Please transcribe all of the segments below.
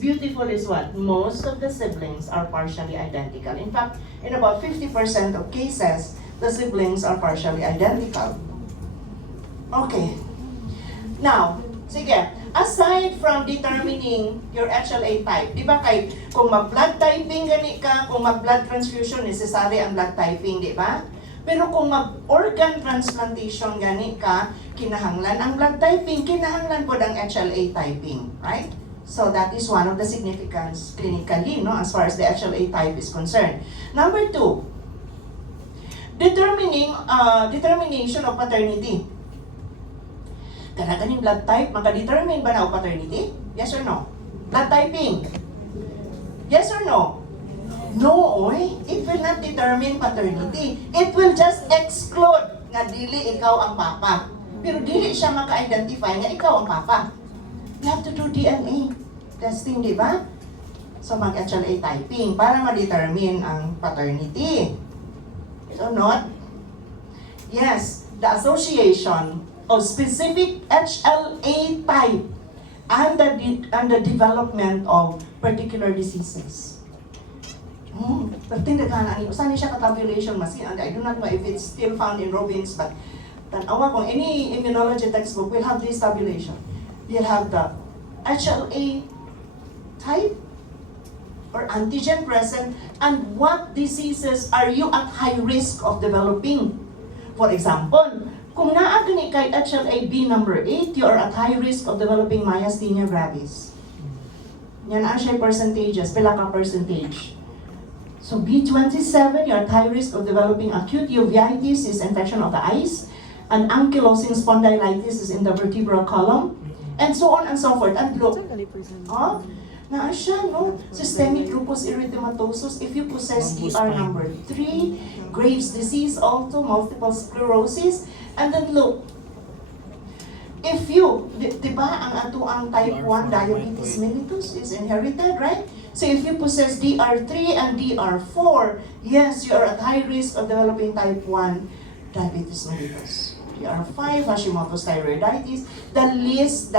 Beautiful is what? Most of the siblings are partially identical. In fact, in about 50% of cases, the siblings are partially identical. Okay. Now, sige, aside from determining your HLA type, di ba kay kung mag-blood typing gani ka, kung mag-blood transfusion, necessary ang blood typing, di ba? Pero kung mag-organ transplantation gani ka, kinahanglan ang blood typing, kinahanglan po ang HLA typing, right? So that is one of the significance clinically, no, as far as the HLA type is concerned. Number two, determination of paternity. Kanaganing blood type, maka-determine ba na o paternity? Yes or no? Blood typing? Yes or no? No, oy. It will not determine paternity. It will just exclude nga dili ikaw ang papa. Pero dili siya maka-identify nga ikaw ang papa. You have to do DNA testing, di ba? So mag-HLA typing para ma-determine ang paternity. So not? Yes, the association of specific HLA type and the development of particular diseases. Saan siya ka-tabulation masin? I do not know if it's still found in Robbins, but tanawa kung any immunology textbook will have this tabulation. You'll have the HLA type or antigen present and what diseases are you at high risk of developing. For example, kung naagani kay HLA-B number 8, you are at high risk of developing myasthenia gravis. Yan ang siya percentages, pila ka percentage. So B27, you're at high risk of developing acute uveitis, is infection of the eyes, and ankylosing spondylitis is in the vertebral column, and so on and so forth. And look, naa siya, no? Systemic lupus erythematosus, if you possess ER number 3, Graves' disease also, multiple sclerosis, and then look, if you, di ba ang ato ang type 1 diabetes mellitus is inherited, right? So if you possess DR3 and DR4, yes, you are at high risk of developing type 1 diabetes mellitus. DR5, Hashimoto's thyroiditis, the list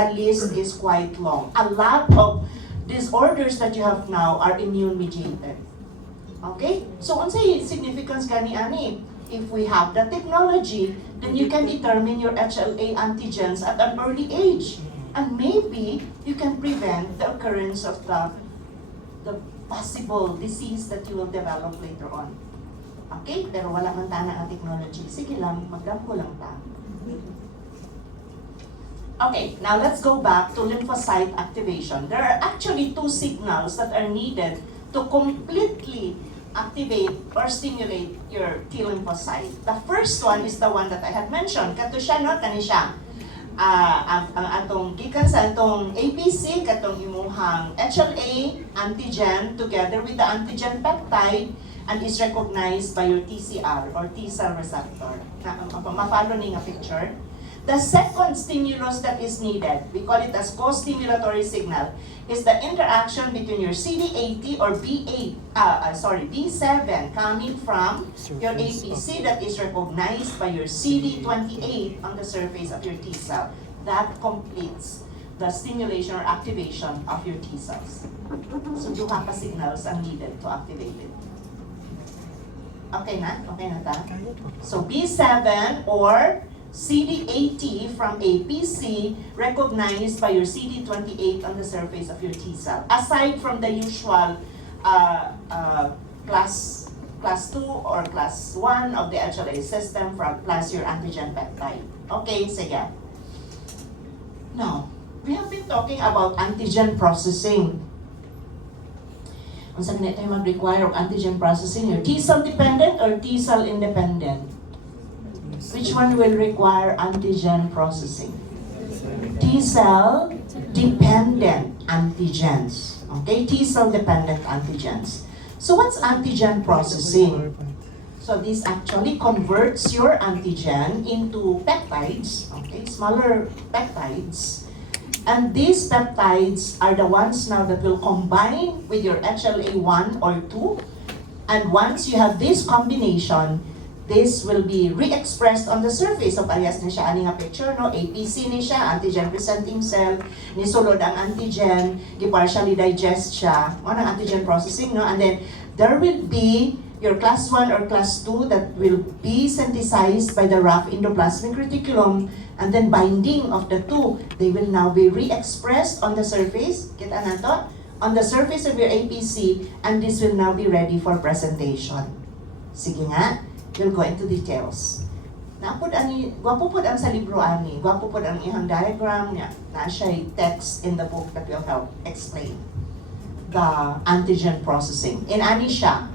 is quite long. A lot of disorders that you have now are immune mediated. Okay? So, unsay significance gani ani? If we have the technology, then you can determine your HLA antigens at an early age. And maybe you can prevent the occurrence of the possible disease that you will develop later on. Okay? Pero wala man tana ang technology. Sige lang, magdampo lang ta. Okay, now let's go back to lymphocyte activation. There are actually two signals that are needed to completely activate or stimulate your T lymphocyte. The first one is the one that I had mentioned. Kato siya, no? Kani siya. Ang atong gikan sa atong APC, katong imuhang HLA antigen together with the antigen peptide and is recognized by your TCR or T-cell receptor. Ma-follow ni nga picture. The second stimulus that is needed, we call it as co-stimulatory signal, is the interaction between your CD80 or B7 coming from your APC that is recognized by your CD28 on the surface of your T cell. That completes the stimulation or activation of your T cells. So duha ka signals ang needed to activate it. Okay na? Okay na ta? So B7 or CD80 from APC recognized by your CD28 on the surface of your T cell. Aside from the usual class 2 or class 1 of the HLA system plus your antigen peptide. Okay, sige. Now, we have been talking about antigen processing. Kung saan ito yung mag-require of antigen processing, your T cell dependent or T cell independent? Which one will require antigen processing? T-cell dependent antigens. Okay, T-cell dependent antigens. So what's antigen processing? So this actually converts your antigen into peptides, okay, smaller peptides. And these peptides are the ones now that will combine with your HLA1 or 2. And once you have this combination, this will be re-expressed on the surface. So parehas na siya ani nga picture, no? APC ni siya, antigen presenting cell, ni sulod ang antigen, partially digest siya, o ng antigen processing, no? And then there will be your class 1 or class 2 that will be synthesized by the rough endoplasmic reticulum, and then binding of the two, they will now be re-expressed on the surface, kita na to? On the surface of your APC, and this will now be ready for presentation. Sige nga, we'll go into details. Napod ani, gwapo pod ang sa libro ani, gwapo pod ang ihang diagram niya, na siya text in the book that will help explain the antigen processing. In ani siya,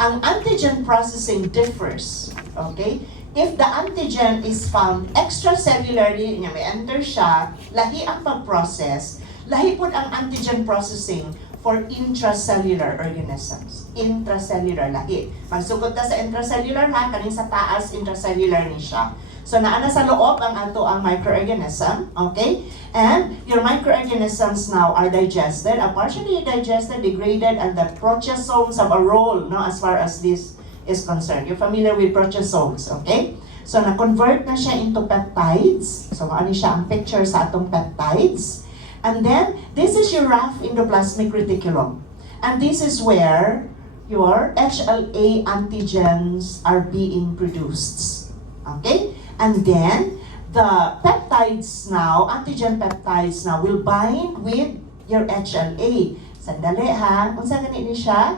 ang antigen processing differs, okay? If the antigen is found extracellularly, may enter siya, lahi ang pag-process, lahi po ang antigen processing for intracellular organisms. Intracellular lahi. Magsugod ta sa intracellular ha, kaning sa taas intracellular ni siya. So naana sa loob ang ato ang microorganism, okay? And your microorganisms now are digested, are partially digested, degraded, and the proteasomes have a role, no, as far as this is concerned. You're familiar with proteasomes, okay? So na-convert na siya into peptides. So ano siya ang picture sa atong peptides. And then, this is your rough endoplasmic reticulum. And this is where your HLA antigens are being produced. Okay? And then, the peptides now, antigen peptides now, will bind with your HLA. Sandali ha, unsa gani ni siya?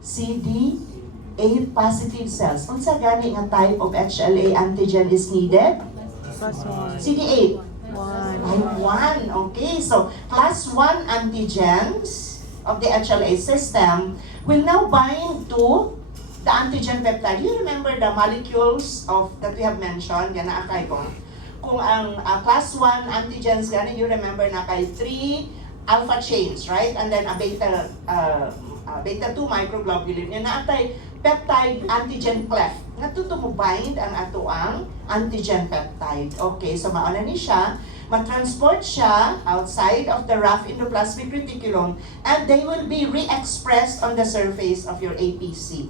CD8 positive cells. Unsa gani nga type of HLA antigen is needed? CD8. Type 1. Okay, so class 1 antigens of the HLA system will now bind to the antigen peptide. You remember the molecules of that we have mentioned? Yan na akay ko. Kung ang class 1 antigens, gani, you remember na kay 3 alpha chains, right? And then a beta 2 microglobulin. Yan na atay peptide antigen clef. Natuto mo bind ang ato ang antigen peptide. Okay, so mauna ni siya, matransport siya outside of the rough endoplasmic reticulum, and they will be re-expressed on the surface of your APC.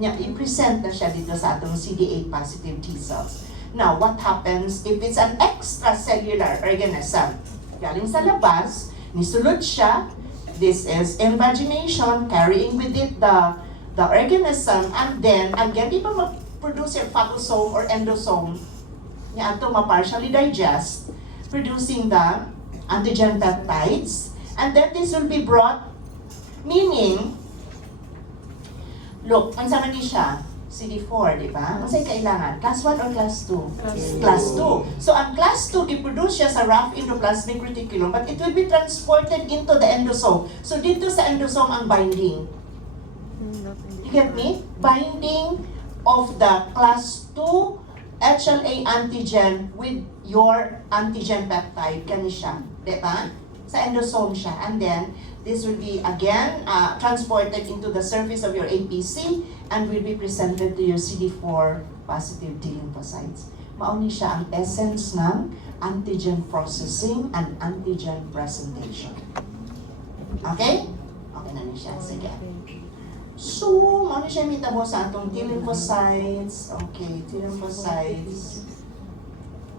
I-present na siya dito sa atong CD8 positive T cells. Now, what happens if it's an extracellular organism? Galing sa labas, nisulod siya. This is invagination, carrying with it the organism, and then, again, di ba mag-produce yung phagosome or endosome, niya ito ma-partially digest, producing the antigen peptides, and then this will be brought, meaning, look, ang sama ni siya, CD4, di ba? Ang sa'yo kailangan, class 1 or class 2? Class 2. So, ang class 2, i-produce siya sa rough endoplasmic reticulum, but it will be transported into the endosome. So, dito sa endosome ang binding. You get me? Binding of the class 2 HLA antigen with your antigen peptide, kani siya, di ba? Sa endosome siya. And then, this will be again transported into the surface of your APC and will be presented to your CD4 positive T lymphocytes. Mauni siya ang essence ng antigen processing and antigen presentation. Okay? Okay na niya siya. Sige. So, mauni siya mitabo sa atong T lymphocytes. Okay, T lymphocytes.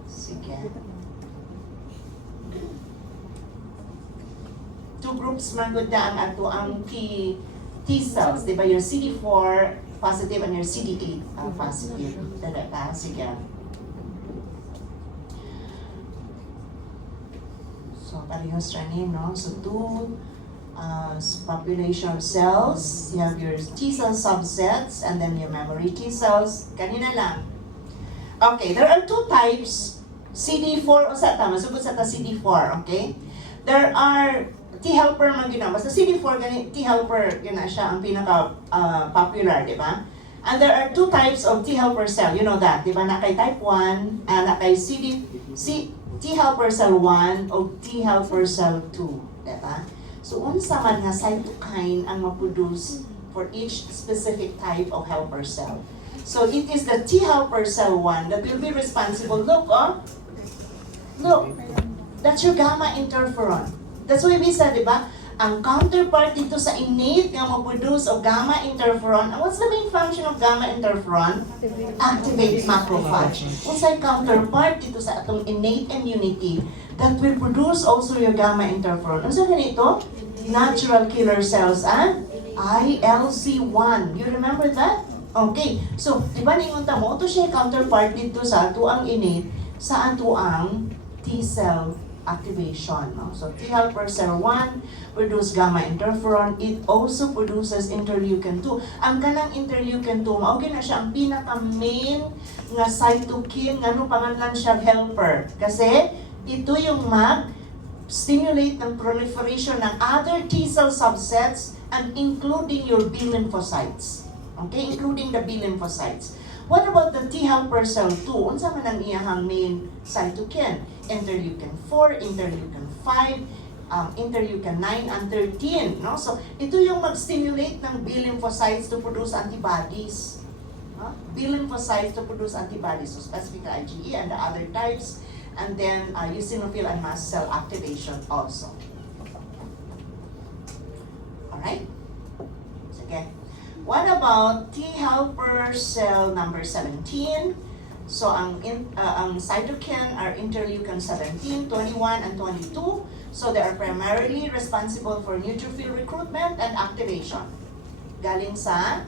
Sige. Two groups man gud na ang ato ang T cells, di ba? Your CD4 positive and your CD8 positive. Dada, sige. So, parehas rin, no? So, two population of cells. You have your T cell subsets and then your memory T cells. Kanina lang. Okay, there are two types. CD4, o sa tama, sugod sa ta CD4, okay? There are T helper man gina. Basta CD4 gani T helper gina siya ang pinaka popular, di ba? And there are two types of T helper cell. You know that, di ba? Na kay type 1, na kay T helper cell 1 o T helper cell 2, di ba? So unsa man nga cytokine ang ma-produce for each specific type of helper cell. So it is the T helper cell 1 that will be responsible. Look, oh. Look. That's your gamma interferon. That's why we said, di ba? Ang counterpart dito sa innate nga mag-produce o gamma interferon, and what's the main function of gamma interferon? Activate macrophage. Unsay counterpart dito sa atong innate immunity that will produce also your gamma interferon. Unsa ganito? Natural killer cells and ILC1. You remember that? Okay. So, di ba ningon ta mo, ito siya counterpart dito sa ato ang innate sa ato ang T-cell activation. No? So, T helper cell 1 produce gamma interferon. It also produces interleukin 2. Ang kanang interleukin 2, maugin na siya ang pinaka-main nga cytokine, nga no pangalan siya helper. Kasi, ito yung stimulate ng proliferation ng other T-cell subsets and including your B lymphocytes. Okay? Including the B lymphocytes. What about the T helper cell 2? Unsa man ang iyahang main cytokine? Interleukin 4, interleukin 5, interleukin 9 and 13. No? So, ito yung mag-stimulate ng B lymphocytes to produce antibodies. No? B lymphocytes to produce antibodies, so specific IgE and the other types, and then eosinophil and mast cell activation also. Alright? Sige. What about T helper cell number 17? So ang cytokine are interleukin 17, 21, and 22. So they are primarily responsible for neutrophil recruitment and activation. Galing sa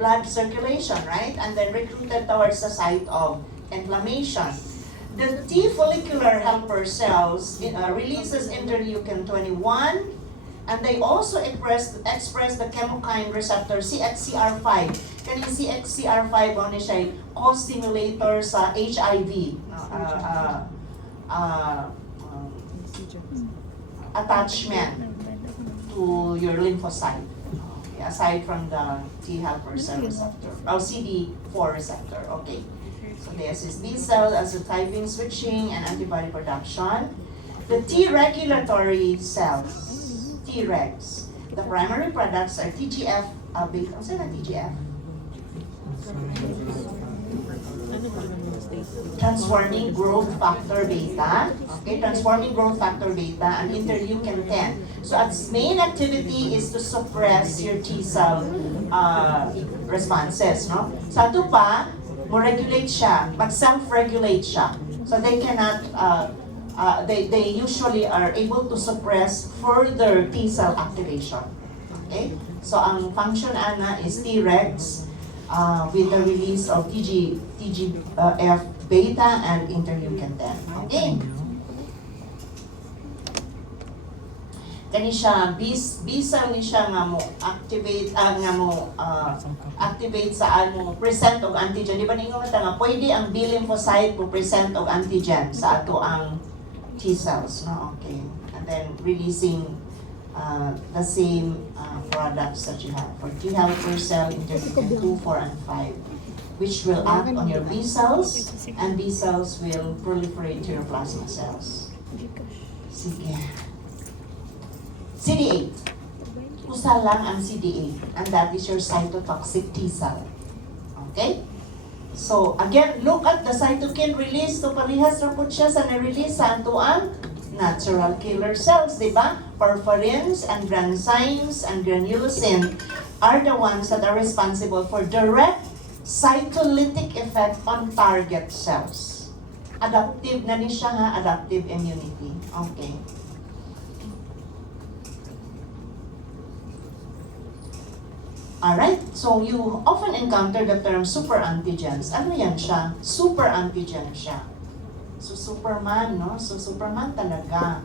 blood circulation, right? And then recruited towards the site of inflammation. The T follicular helper cells releases interleukin 21, and they also express the chemokine receptor CXCR5. Kaning CXCR5 ano siya co-stimulator sa HIV attachment to your lymphocyte. Okay, aside from the T helper cell receptor or CD4 receptor. Okay. So this is B cell as a typing switching and antibody production. The T regulatory cells, Tregs. The primary products are TGF beta. Ano saan ang TGF? Transforming growth factor beta. Okay, transforming growth factor beta and interleukin 10. So its main activity is to suppress your T cell responses, no? Sa ito pa, mo regulate siya, mag-self-regulate siya. So they cannot they usually are able to suppress further T-cell activation. Okay? So, ang function ana is Tregs with the release of TGF beta and interleukin 10. Okay? Kani siya B-cell ni siya nga mo activate activate sa present og antigen. Di ba ninyo nga pwede ang B lymphocyte mo present og antigen sa ato ang T-cells, no? Okay. And then releasing the same products that you have for T helper cell, interleukin 2, 4, and 5, which will act on your B cells, and B cells will proliferate to your plasma cells. Sige. CD8. Usa lang ang CD8, and that is your cytotoxic T cell. Okay? So, again, look at the cytokine release. So, parehas na po siya sa na-release sa ang natural killer cells, di ba? Perforins and granzymes and granulosin are the ones that are responsible for direct cytolytic effect on target cells. Adaptive na ni siya nga, adaptive immunity. Okay. Alright, so you often encounter the term super antigens. Ano yan siya? Super antigen siya. So Superman, no? So Superman talaga.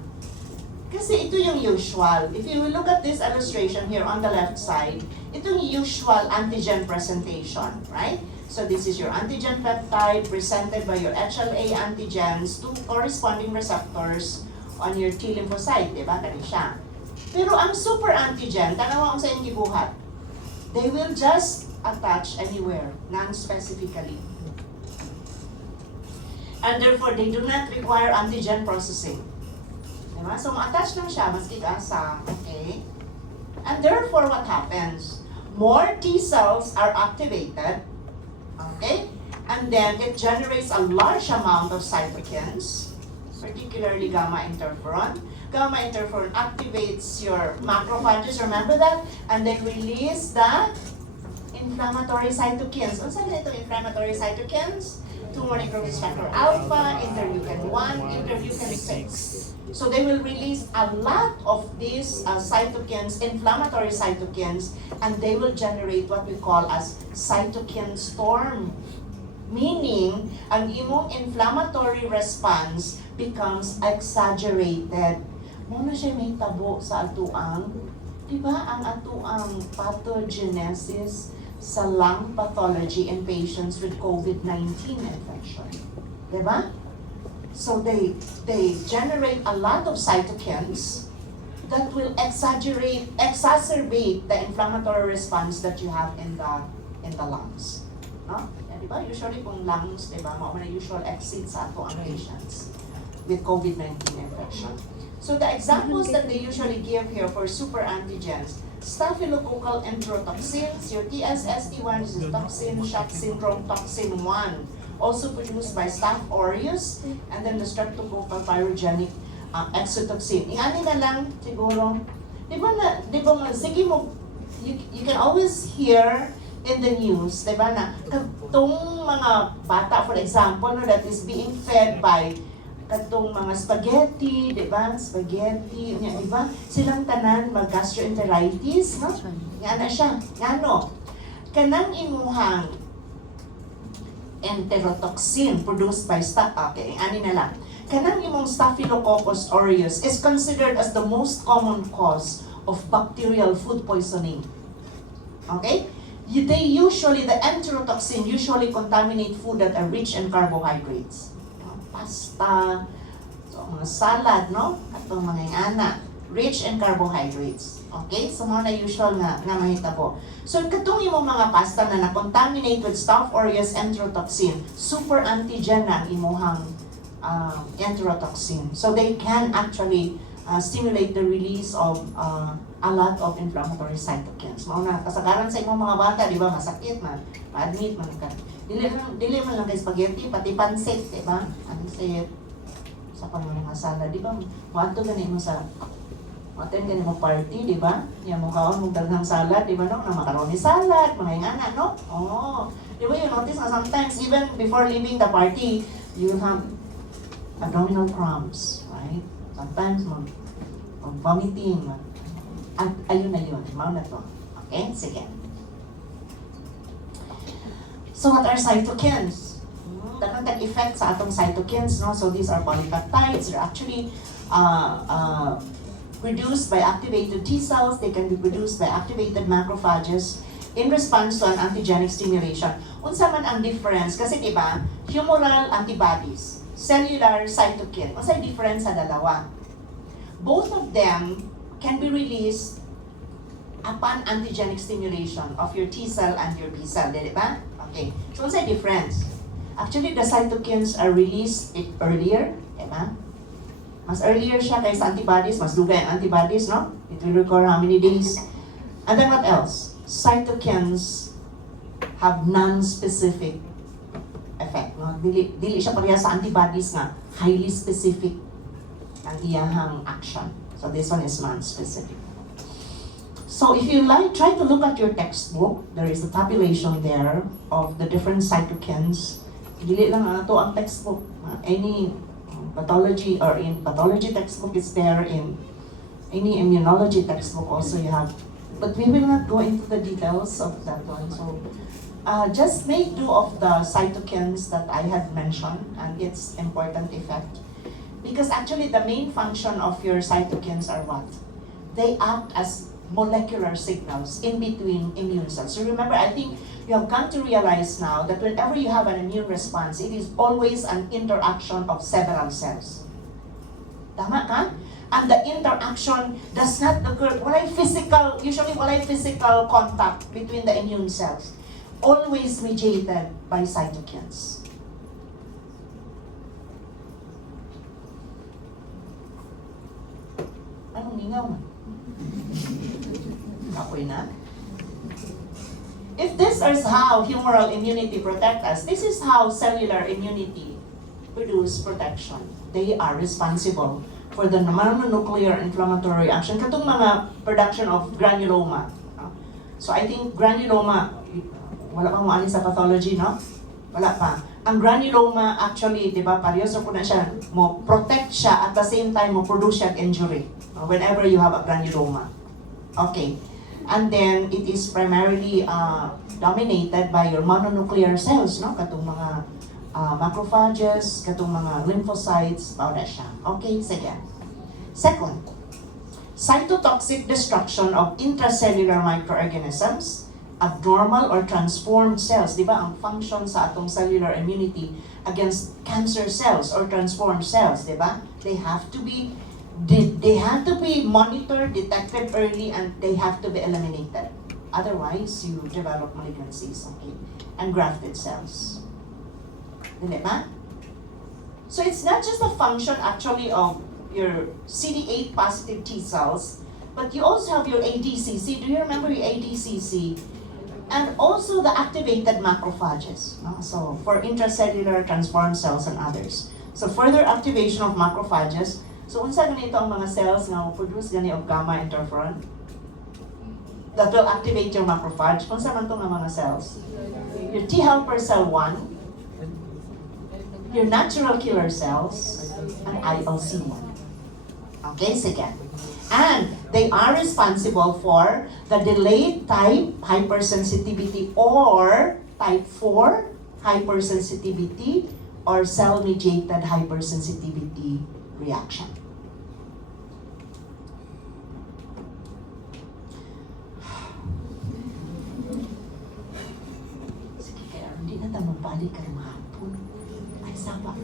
Kasi ito yung usual. If you look at this illustration here on the left side, ito yung usual antigen presentation, right? So this is your antigen peptide presented by your HLA antigens to corresponding receptors on your T lymphocyte, di ba? Kani siya. Pero ang super antigen, tanawa ko sa inyong gibuhat. They will just attach anywhere, non-specifically. And therefore, they do not require antigen processing. Diba? So, ma-attach lang siya, maski asa. Okay? And therefore, what happens? More T cells are activated. Okay? And then, it generates a large amount of cytokines, particularly gamma interferon. Gamma interferon activates your macrophages, remember that? And then release the inflammatory cytokines. Ano saan ito inflammatory cytokines? Tumor necrosis factor alpha, interleukin-1, interleukin-6. So they will release a lot of these cytokines, inflammatory cytokines, and they will generate what we call as cytokine storm. Meaning, ang imong inflammatory response becomes exaggerated. Muna siya may tabo sa atuang, di ba ang atuang pathogenesis sa lung pathology in patients with COVID-19 infection. Di ba? So they generate a lot of cytokines that will exacerbate the inflammatory response that you have in the lungs. No? Di ba? Usually kung lungs, di ba, mga usual exit sa ato ang patients with COVID-19 infection. So the examples that they usually give here for super antigens, staphylococcal enterotoxins, your TSST1 is toxin, shock syndrome toxin 1, also produced by Staph aureus, and then the streptococcal pyrogenic exotoxin. Ingani na lang siguro, di ba sige mo, you can always hear in the news, di ba na, katong mga bata, for example, no, that is being fed by katong mga spaghetti, di ba? Spaghetti, di ba? Silang tanan mag-gastroenteritis, no? Yan na siya. Yan, no? Kanang imuhang enterotoxin produced by ani na lang. Kanang imong Staphylococcus aureus is considered as the most common cause of bacterial food poisoning. Okay? The enterotoxin usually contaminate food that are rich in carbohydrates. Pasta, so mga salad, no? Atong mga anak, rich in carbohydrates. Okay? So mga na-usual nga mahitabo. So katong imong mga pasta na na-contaminate with Staph aureus enterotoxin, super antigen na ang imuhang enterotoxin. So they can actually stimulate the release of a lot of inflammatory cytokines. Mauna, kasagaran sa imong mga bata, di ba, masakit man, ma-admit man ka. Dili man lang kay spaghetti, pati pansit, di ba? Pansit, sa mga salad, di ba? Wato gani mo sa, waten gani mo party, di ba? Yan mo kaon, mong daghang salad, di ba, no? Na macaroni salad, mga ingana, no? Oh, di ba, you notice na sometimes, even before leaving the party, you have abdominal cramps, right? Sometimes, vomiting, at ayun na yun, mao na to. Okay, sige. So what are cytokines? Daghang tag-effect sa atong cytokines, no? So these are polypeptides. They're actually produced by activated T cells. They can be produced by activated macrophages in response to an antigenic stimulation. Unsa man ang difference? Kasi diba, humoral antibodies, cellular cytokine. Unsa ang difference sa dalawa? Both of them can be released upon antigenic stimulation of your T cell and your B cell, di ba? Okay. So, what's the difference? Actually, the cytokines are released earlier, di ba? Mas earlier siya kaysa antibodies, mas dugay ang antibodies, no? It will require how many days? And then what else? Cytokines have non-specific effect, no? Dili siya pareha sa antibodies nga, highly specific ang iyahang action. So this one is non-specific. So if you try to look at your textbook, there is a tabulation there of the different cytokines. Dili lang ito ang textbook. Any pathology or in pathology textbook is there, in any immunology textbook also you have. But we will not go into the details of that one. So just make do of the cytokines that I had mentioned and its important effect. Because actually the main function of your cytokines are what? They act as molecular signals in between immune cells. So remember, I think you have come to realize now that whenever you have an immune response, it is always an interaction of several cells. Tama ka? And the interaction does not occur, usually walay physical contact between the immune cells. Always mediated by cytokines. Anong ningaw man? Kapoy na? If this is how humoral immunity protect us, this is how cellular immunity produce protection. They are responsible for the mononuclear inflammatory reaction, katong mga production of granuloma. So I think granuloma, wala pang mo sa pathology, no? Wala pa. Ang granuloma actually, di ba, parehas po na siya, mo protect siya at the same time mo produce siya injury whenever you have a granuloma. Okay. And then it is primarily dominated by your mononuclear cells, no? Katong mga macrophages, katong mga lymphocytes, bawala siya. Okay, sige. Second, cytotoxic destruction of intracellular microorganisms, abnormal or transformed cells. Di ba ang function sa atong cellular immunity against cancer cells or transformed cells, di ba? They have to be monitored, detected early, and they have to be eliminated. Otherwise, you develop malignancies, okay? And grafted cells. Di ba? So it's not just a function actually of your CD8 positive T cells, but you also have your ADCC. Do you remember your ADCC? And also the activated macrophages. No? So for intracellular transformed cells and others. So further activation of macrophages. So unsa ganito ang mga cells nga produce gani og gamma interferon that will activate your macrophage? Unsa man to nga mga cells? Your T helper cell 1, your natural killer cells, and ILC1. Okay, sige. And they are responsible for the delayed type hypersensitivity or type 4 hypersensitivity or cell-mediated hypersensitivity reaction. Sige, kaya hindi na tayo magbalik ka ng hapon. Ay, saba.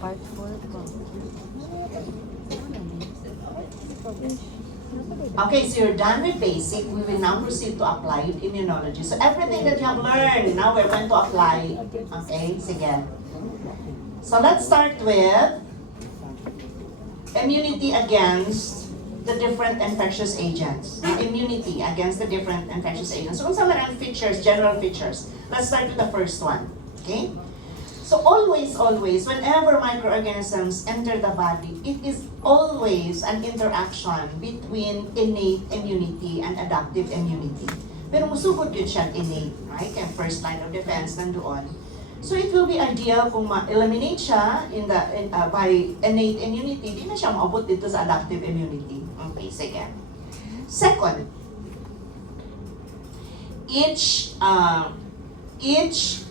Part 4 ko. Okay, so you're done with basic. We will now proceed to applied immunology. So everything that you have learned, now we're going to apply. Okay, sige. So let's start with immunity against the different infectious agents. Immunity against the different infectious agents. So kung sa mga features, general features, let's start with the first one. Okay? So always, whenever microorganisms enter the body, it is always an interaction between innate immunity and adaptive immunity. Pero musugod yun siya innate, right? Kaya first line of defense nandoon. So it will be ideal kung ma-eliminate siya by innate immunity, di na siya maabot dito sa adaptive immunity. Okay, sige. Second, each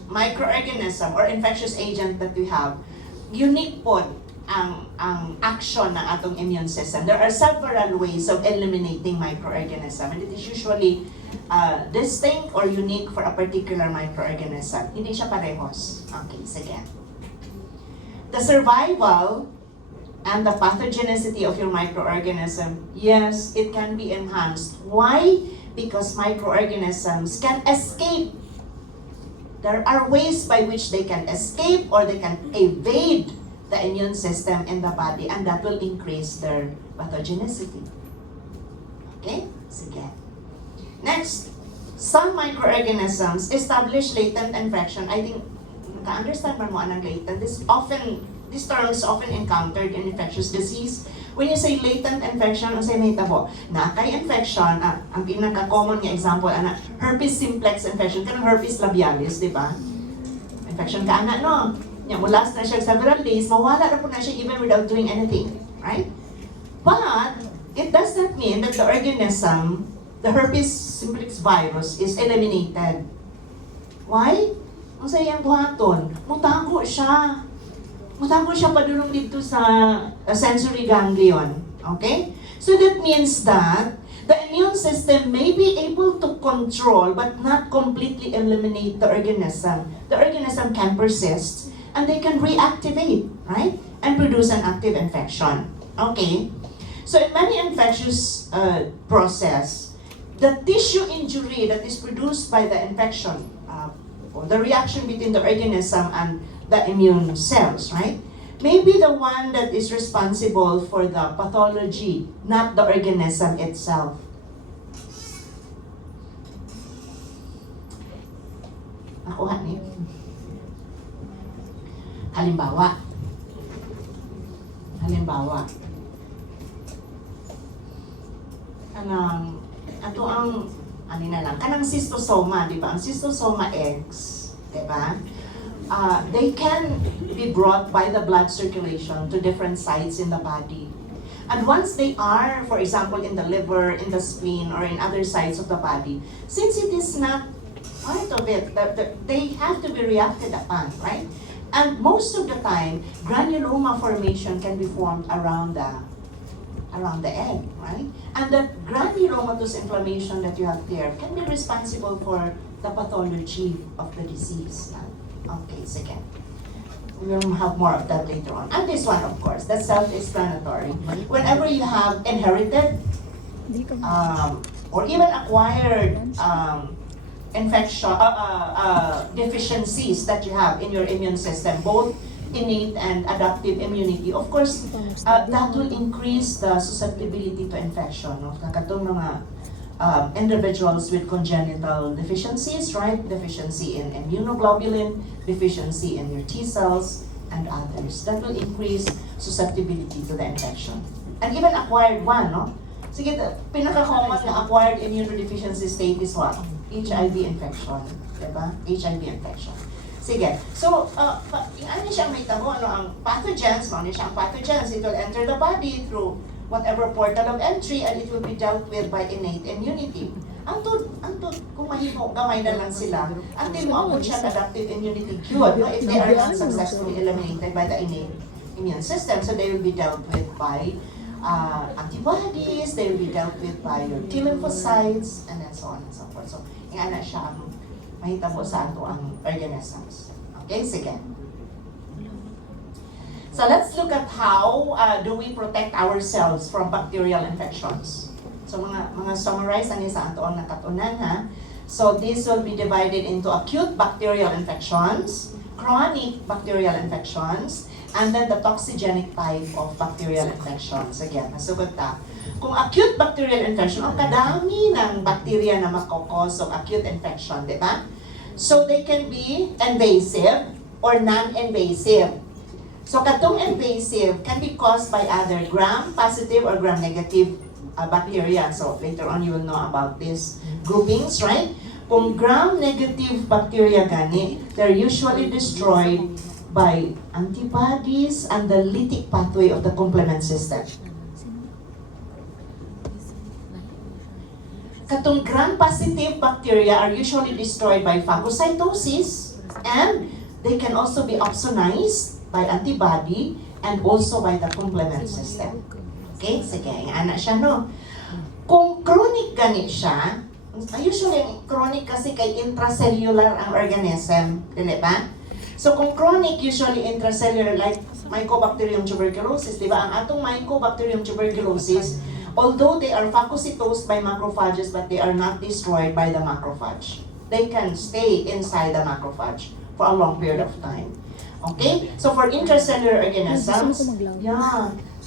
microorganism or infectious agent that we have, unique po ang action ng atong immune system. There are several ways of eliminating microorganism, and it is usually distinct or unique for a particular microorganism. Hindi siya parehos. Okay, sige. The survival and the pathogenicity of your microorganism, yes, it can be enhanced. Why? Because microorganisms can escape. There are ways by which they can escape or they can evade the immune system in the body, and that will increase their pathogenicity. Okay? Sige. Next, some microorganisms establish latent infection. I think, naka-understand mo anong latent? These terms often encountered in infectious disease. When you say latent infection, ang say may tabo, na kay infection, ang pinaka-common nga example, herpes simplex infection, kanang herpes labialis, di ba? Infection ka no? Last na siya several days, mawala na po na siya even without doing anything, right? But, it does not mean that the organism, the herpes simplex virus, is eliminated. Why? Ang sayang buhaton, mutago siya. Mutago siya padulong dito sa sensory ganglion. Okay? So that means that the immune system may be able to control but not completely eliminate the organism. The organism can persist and they can reactivate, right? And produce an active infection. Okay? So in many infectious process, the tissue injury that is produced by the infection, or the reaction between the organism and the immune cells, right? May be the one that is responsible for the pathology, not the organism itself. Halimbawa, ato ang, kanang cystosoma, di ba? Ang cystosoma eggs, di ba? They can be brought by the blood circulation to different sites in the body. And once they are, for example, in the liver, in the spleen, or in other sites of the body, since it is not part of it, they have to be reacted upon, right? And most of the time, granuloma formation can be formed around the egg, right? And that granulomatous inflammation that you have there can be responsible for the pathology of the disease. Okay, sige. We'll have more of that later on. And this one, of course, that's self-explanatory. Whenever you have inherited or even acquired infection, deficiencies that you have in your immune system, both innate and adaptive immunity, of course, that will increase the susceptibility to infection of katong mga individuals with congenital deficiencies, right? Deficiency in immunoglobulin, deficiency in your T cells, and others. That will increase susceptibility to the infection. And even acquired one, no? Sige, pinaka-common na acquired immunodeficiency state is what? HIV infection, diba? HIV infection. Sige, so, ano siya may tamo, ang pathogens, ano siya ang pathogens, it will enter the body through whatever portal of entry and it will be dealt with by innate immunity. Antod, kung mahimo, gamay na lang sila, until maabot siya adaptive immunity cured, no? If they are not successfully eliminated by the innate immune system, so they will be dealt with by antibodies, they will be dealt with by your T lymphocytes, and then so on and so forth. So, yan na siya ang mahitabo sa ato ang organisms. Okay, sige. So let's look at how do we protect ourselves from bacterial infections. So mga summarize ani sa ato ang nakatunan ha. So this will be divided into acute bacterial infections, chronic bacterial infections, and then the toxigenic type of bacterial infections. Again, nasugot ta. Kung acute bacterial infection, ang kadami ng bacteria na makakos of acute infection, di ba? So they can be invasive or non-invasive. So katong invasive can be caused by either gram-positive or gram-negative bacteria. So later on you will know about these groupings, right? Kung gram-negative bacteria gani, they're usually destroyed by antibodies and the lytic pathway of the complement system. Katong gram-positive bacteria are usually destroyed by phagocytosis, and they can also be opsonized by antibody and also by the complement system. Okay? Sige, ana siya, no? Kung chronic gani siya, usually chronic kasi kay intracellular ang organism, dili ba? So kung chronic, usually intracellular, like Mycobacterium tuberculosis, di ba? Ang atong Mycobacterium tuberculosis, although they are phagocytosed by macrophages, but they are not destroyed by the macrophage. They can stay inside the macrophage for a long period of time. Okay? So for intracellular organisms,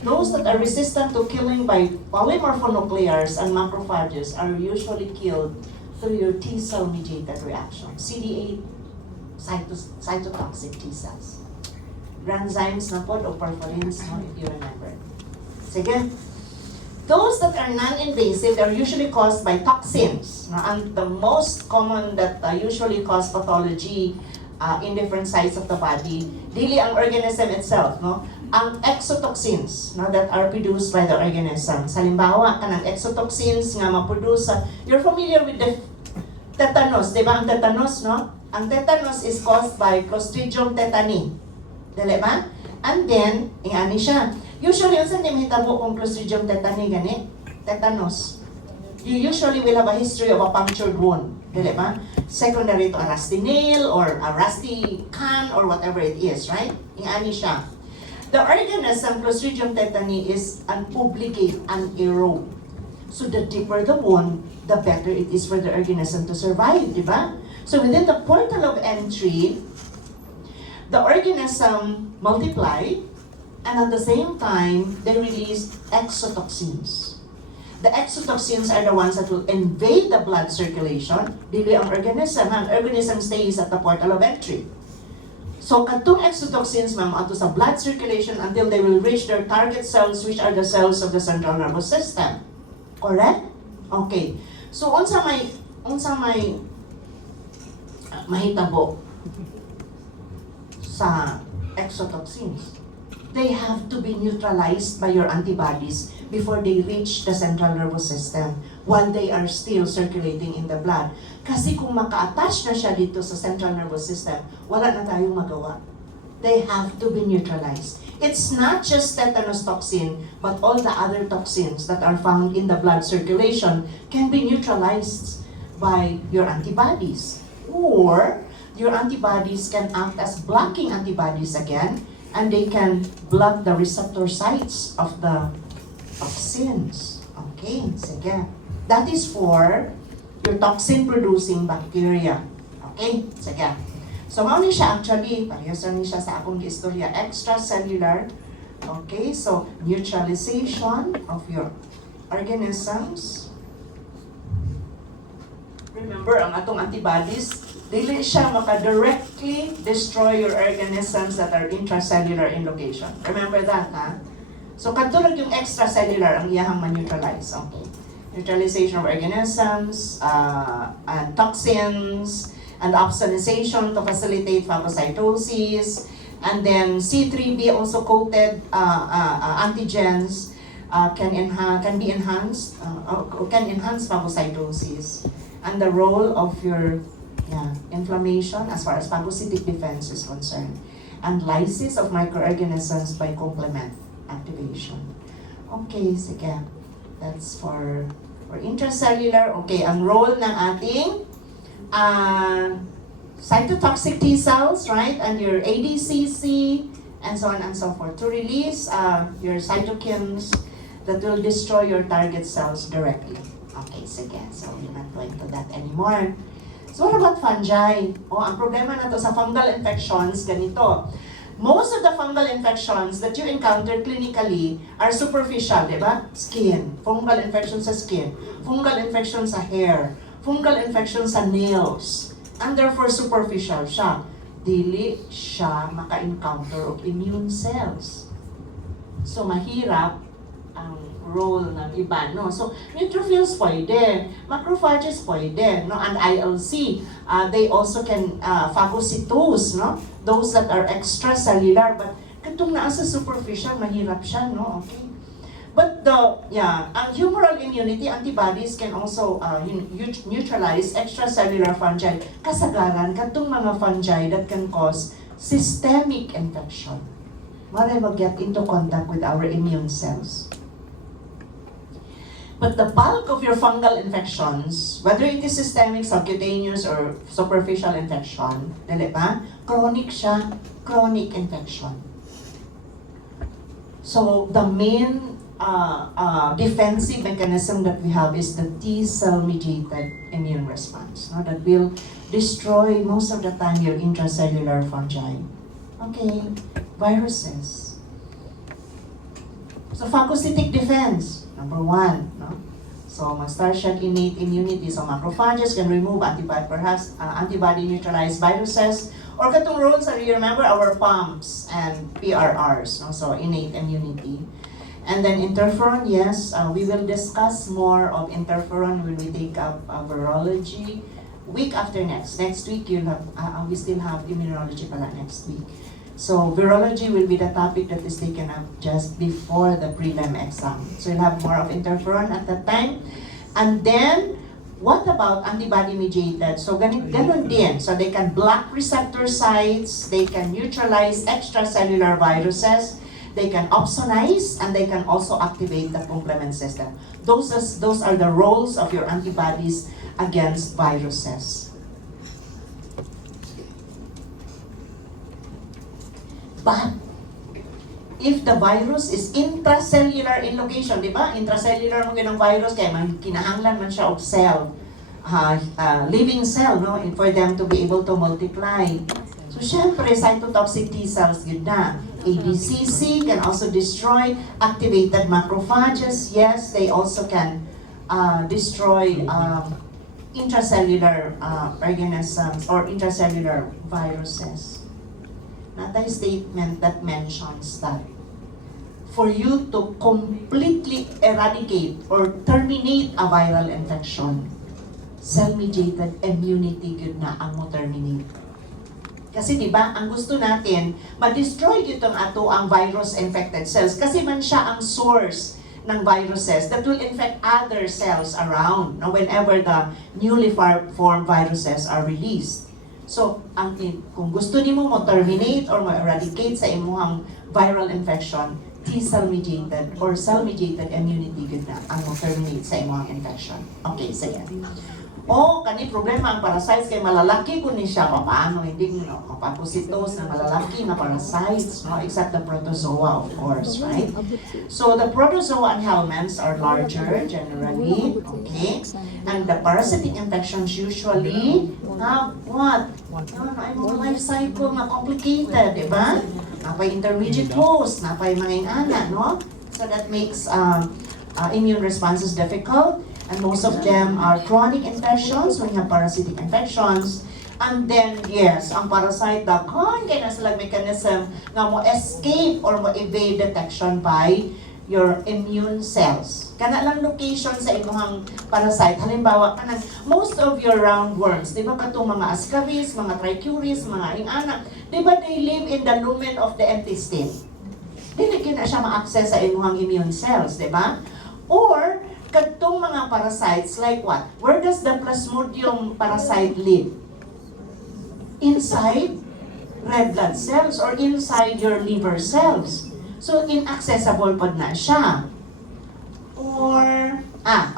those that are resistant to killing by polymorphonuclears and macrophages are usually killed through your T cell mediated reaction. CD8 cytotoxic T cells. Granzymes na pod o perforins, no, if you remember. Sige. Those that are non-invasive, they're usually caused by toxins. No? And the most common that usually cause pathology in different sites of the body, dili ang organism itself, no? Ang exotoxins, no, that are produced by the organism. Halimbawa, kanang exotoxins nga ma-produce you're familiar with the tetanus, di ba? Ang tetanus, no? Ang tetanus is caused by Clostridium tetani. Dili ba? And then, ingani siya. Usually, yung saan di mahitabo kung Clostridium tetani gani? Tetanus. You usually will have a history of a punctured wound. Dili ba? Secondary to a rusty nail or a rusty can or whatever it is, right? Ingani siya. The organism Clostridium tetani is unpublicate, anaerobe. So the deeper the wound, the better it is for the organism to survive, di ba? So within the portal of entry, the organism multiply, and at the same time, they release exotoxins. the exotoxins are the ones that will invade the blood circulation, dili ang organism. Ang organism stays at the portal of entry. So, katong exotoxins, ma'am, ato sa blood circulation until they will reach their target cells, which are the cells of the central nervous system. Correct? Okay. So, unsa may mahitabo sa exotoxins? They have to be neutralized by your antibodies before they reach the central nervous system while they are still circulating in the blood. Kasi kung maka-attach na siya dito sa central nervous system, wala na tayong magawa. They have to be neutralized. It's not just tetanus toxin, but all the other toxins that are found in the blood circulation can be neutralized by your antibodies. Or, your antibodies can act as blocking antibodies again, and they can block the receptor sites of the toxins. Okay, sige. That is for your toxin-producing bacteria. Okay, sige. So, mao ni siya actually, parehas ni siya sa akong istorya, extracellular. Okay, so neutralization of your organisms. Remember, ang atong antibodies, dili siya maka-directly destroy your organisms that are intracellular in location. Remember that, ha? So, katulad yung extracellular ang iyahang ma-neutralize. Okay. Neutralization of organisms, and toxins, and opsonization to facilitate phagocytosis, and then C3b also coated antigens can enhance phagocytosis, and the role of your inflammation as far as phagocytic defense is concerned, and lysis of microorganisms by complement activation. Okay, sige. That's for intracellular. Okay, ang role ng ating cytotoxic T cells, right? And your ADCC, and so on and so forth, to release your cytokines that will destroy your target cells directly. Okay, sige. So, we're not going to that anymore. So, what about fungi? Ang problema na to sa fungal infections, ganito. Most of the fungal infections that you encounter clinically are superficial, di ba? Skin. Fungal infection sa skin. Fungal infection sa hair. Fungal infection sa nails. And therefore, superficial siya. Dili siya maka-encounter of immune cells. So, mahirap ang role ng iba, no? So, neutrophils pwede, macrophages pwede, no? And ILC, they also can phagocytose, no? Those that are extracellular, but katong naa sa superficial, mahirap siya, no? Okay? But ang humoral immunity, antibodies can also neutralize extracellular fungi. Kasagaran, katong mga fungi that can cause systemic infection. Wala mag-get into contact with our immune cells. But the bulk of your fungal infections, whether it is systemic, subcutaneous, or superficial infection, dili ba? Chronic siya, chronic infection. So, the main defensive mechanism that we have is the T-cell mediated immune response, no? That will destroy most of the time your intracellular fungi. Okay, viruses. So, phagocytic defense. Number one, no? So, mag-start siya innate immunity. So, macrophages can remove perhaps antibody-neutralized viruses. Or katong roles, you remember our pumps and PRRs, no? So, innate immunity. And then interferon, yes, we will discuss more of interferon when we take up virology week after next. Next week, we still have immunology pala next week. So, virology will be the topic that is taken up just before the prelim exam. So, you'll have more of interferon at that time. And then, what about antibody-mediated? So, ganun din. So, they can block receptor sites, they can neutralize extracellular viruses, they can opsonize, and they can also activate the complement system. Those are the roles of your antibodies against viruses. But if the virus is intracellular in location, di ba? Intracellular mo ginang virus, kaya kinahanglan man siya of cell, living cell, no? For them to be able to multiply. So, syempre, cytotoxic T cells, yun na. ADCC can also destroy activated macrophages. Yes, they also can destroy intracellular organisms or intracellular viruses. Natay statement that mentions that for you to completely eradicate or terminate a viral infection, cell-mediated immunity good na ang mo terminate. Kasi di ba, ang gusto natin, ma-destroy itong ato ang virus-infected cells kasi man siya ang source ng viruses that will infect other cells around whenever the newly formed viruses are released. So, kung gusto nimo mo terminate or ma-eradicate sa imuhang viral infection, T-cell mediated or cell-mediated immunity good na ang mo terminate sa imuhang infection. Okay, sige. O, kani problema ang parasites kay malalaki ko ni siya, paano hindi no, mapapositos na malalaki na parasites, no, except the protozoa, of course, right? So the protozoa and helminths are larger generally, okay? And the parasitic infections usually have what? Ay mga life cycle na complicated, di ba? Napay intermediate host, napay mga ingana, no? So that makes immune responses difficult. And most of them are chronic infections when you have parasitic infections. And then, yes, ang parasite daghan kay na sila mechanism nga mo escape or mo evade detection by your immune cells. Kana lang location sa imuhang parasite. Halimbawa, kanang most of your roundworms, di ba katong mga ascaris, mga trichuris, mga ingana, di ba they live in the lumen of the intestine? Dili na siya ma-access sa imuhang immune cells, di ba? Or, katong mga parasites like what? Where does the Plasmodium parasite live? Inside red blood cells or inside your liver cells. So, inaccessible pod na siya. Or,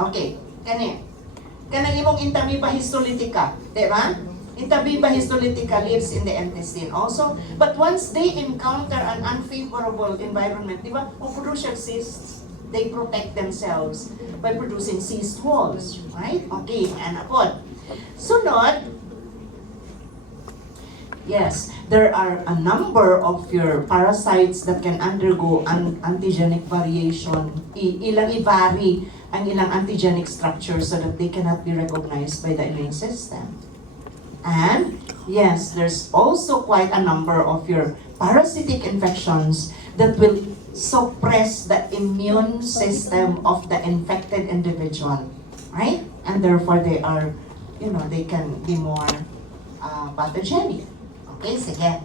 okay. Kanang imong Entamoeba histolytica, di ba? Entamoeba histolytica lives in the intestine also. But once they encounter an unfavorable environment, di ba? Produce cysts. They protect themselves by producing cyst walls, right? Okay, and upon. Sunod, yes, there are a number of your parasites that can undergo antigenic variation. Ilang i-vary ang ilang antigenic structure so that they cannot be recognized by the immune system. And yes, there's also quite a number of your parasitic infections that will suppress the immune system of the infected individual, right? And therefore they are, they can be more pathogenic. Okay, sige.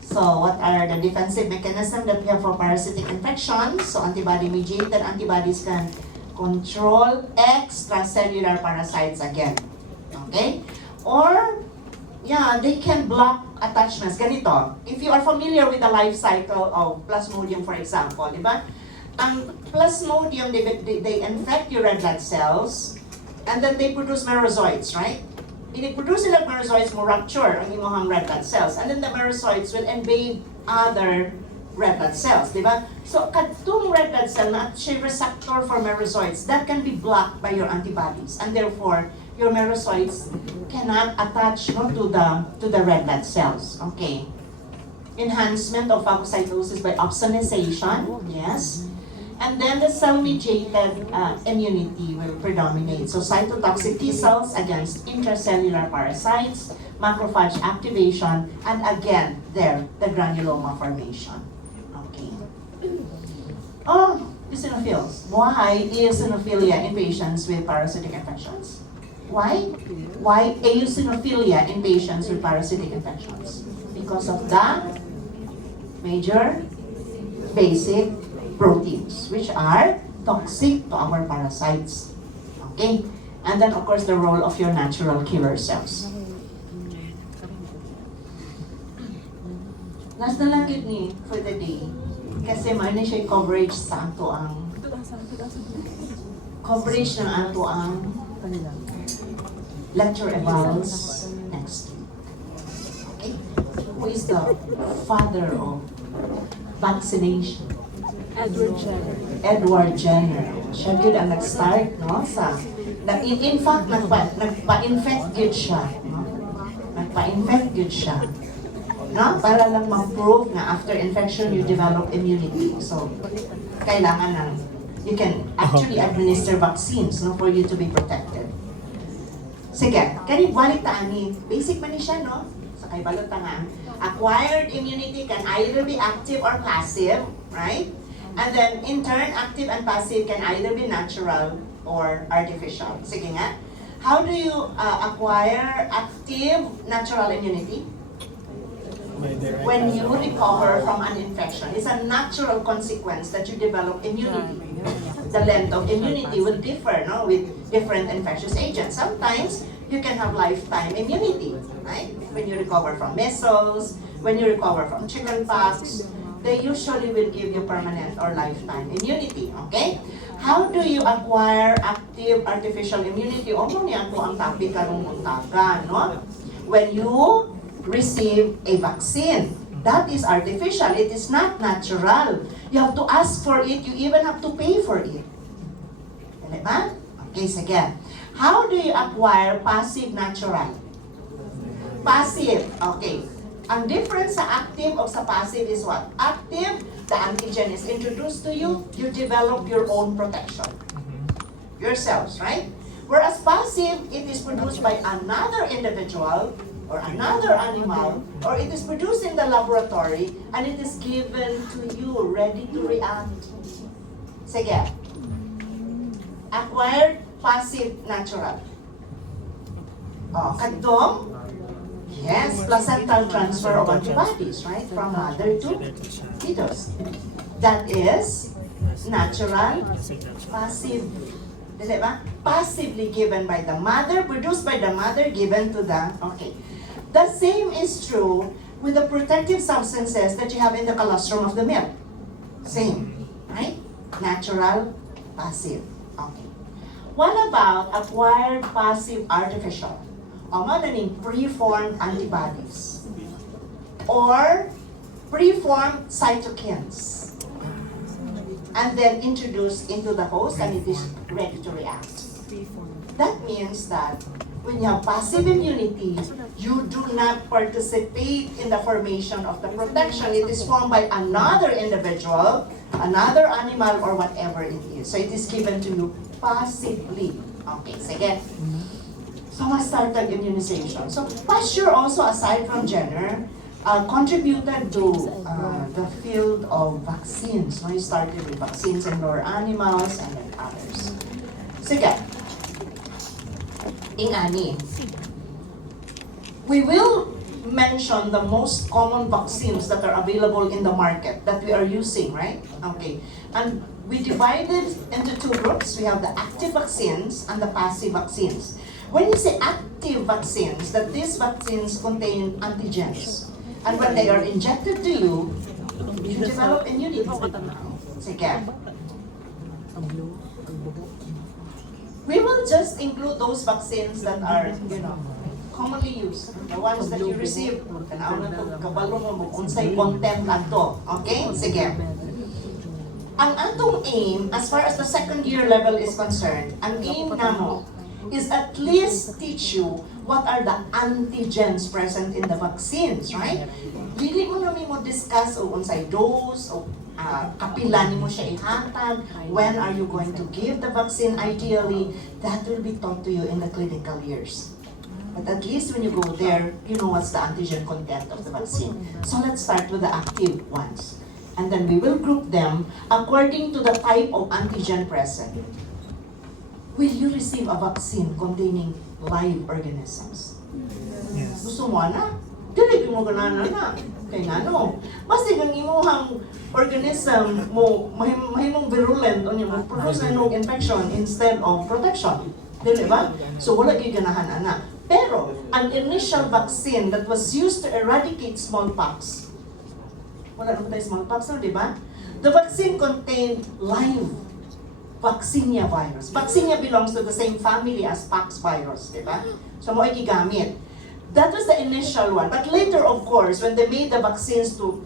So what are the defensive mechanisms that we have for parasitic infections? So antibody-mediated antibodies can control extracellular parasites again. Okay? Or, they can block attachments. Ganito, if you are familiar with the life cycle of Plasmodium, for example, di ba? Ang Plasmodium, they infect your red blood cells, and then they produce merozoites, right? Ini-produce sila merozoites mo rupture ang imong red blood cells, and then the merozoites will invade other red blood cells, di ba? So, katong red blood cell na siya receptor for merozoites, that can be blocked by your antibodies, and therefore, your merozoites cannot attach to the red blood cells. Okay. Enhancement of phagocytosis by opsonization, yes. And then the cell-mediated immunity will predominate. So cytotoxic T cells against intracellular parasites, macrophage activation, and again, the granuloma formation. Okay. Eosinophils. Why eosinophilia in patients with parasitic infections? Why? Why eosinophilia in patients with parasitic infections? Because of the major basic proteins, which are toxic to our parasites. Okay? And then, of course, the role of your natural killer cells. Last na lang yun ni for the day. Kasi maano siya coverage sa ato ang coverage ng ato ang lecture evals next week. Okay? Who is the father of vaccination? Edward Jenner. Edward Jenner. Siya good ang nag-start, no? In fact, nagpa-infect good siya. No? Nagpa-infect good siya. No? Para lang ma-prove na after infection, you develop immunity. So, kailangan ng, you can actually administer vaccines, no, for you to be protected. Sige, kani balik ta ani, basic man ni siya, no? Sa kay balot ta nga, acquired immunity can either be active or passive, right? And then, in turn, active and passive can either be natural or artificial. Sige nga, how do you acquire active natural immunity? When you recover from an infection. It's a natural consequence that you develop immunity. The length of immunity will differ, no, with different infectious agents. Sometimes you can have lifetime immunity, right? When you recover from measles, when you recover from chickenpox, they usually will give you permanent or lifetime immunity, okay? How do you acquire active artificial immunity? O mo niyan po ang topic karong buntagan, no? When you receive a vaccine, that is artificial. It is not natural. You have to ask for it. You even have to pay for it. Diba? Okay, sige. How do you acquire passive natural? Passive, okay. Ang difference sa active o sa passive is what? Active, the antigen is introduced to you, you develop your own protection. Yourselves, right? Whereas passive, it is produced by another individual or another animal, or it is produced in the laboratory and it is given to you, ready to react. Sige. Acquired, passive, natural. Oh, kadtong, yes, placental transfer of antibodies, right? From mother to fetus. That is natural, passive. Dili ba? Passively given by the mother, produced by the mother, given to the, okay. The same is true with the protective substances that you have in the colostrum of the milk. Same, right? Natural, passive. Okay. What about acquired, passive, artificial? O madaling preformed antibodies or preformed cytokines and then introduced into the host and it is ready to react. That means that when you have passive immunity, you do not participate in the formation of the protection. It is formed by another individual, another animal, or whatever it is. So it is given to you passively. Okay, sige. So let's start the immunization. So Pasteur also, aside from Jenner, contributed to the field of vaccines. So he started with vaccines in lower animals and then others. Sige. Ingani. We will mention the most common vaccines that are available in the market that we are using, right? Okay. And we divided into two groups. We have the active vaccines and the passive vaccines. When you say active vaccines, that these vaccines contain antigens. And when they are injected to you, you develop immunity. Sige. We will just include those vaccines that are, commonly used. The ones that you receive, tanaw na ito, kabalo mo, unsay content ato. Okay? Sige. Ang atong aim, as far as the second year level is concerned, ang aim namo is at least teach you what are the antigens present in the vaccines, right? Dili mo namin mo discuss o unsay dose o kapila nimo siya ihatag, when are you going to give the vaccine ideally, that will be taught to you in the clinical years. But at least when you go there, you know what's the antigen content of the vaccine. So let's start with the active ones. And then we will group them according to the type of antigen present. Will you receive a vaccine containing live organisms? Yes. Gusto mo na? Dili mo ganana na. Kaya nga no. Basta yung imuhang organism mo, mahimong virulent o mo produce na yung infection instead of protection. Dili ba? So wala yung ganahan na. Pero, an initial vaccine that was used to eradicate smallpox, wala naman tayo smallpox, no, di ba? The vaccine contained live vaccinia virus. Vaccinia belongs to the same family as pox virus, di ba? So mo ay gigamit. That was the initial one. But later, of course, when they made the vaccines to,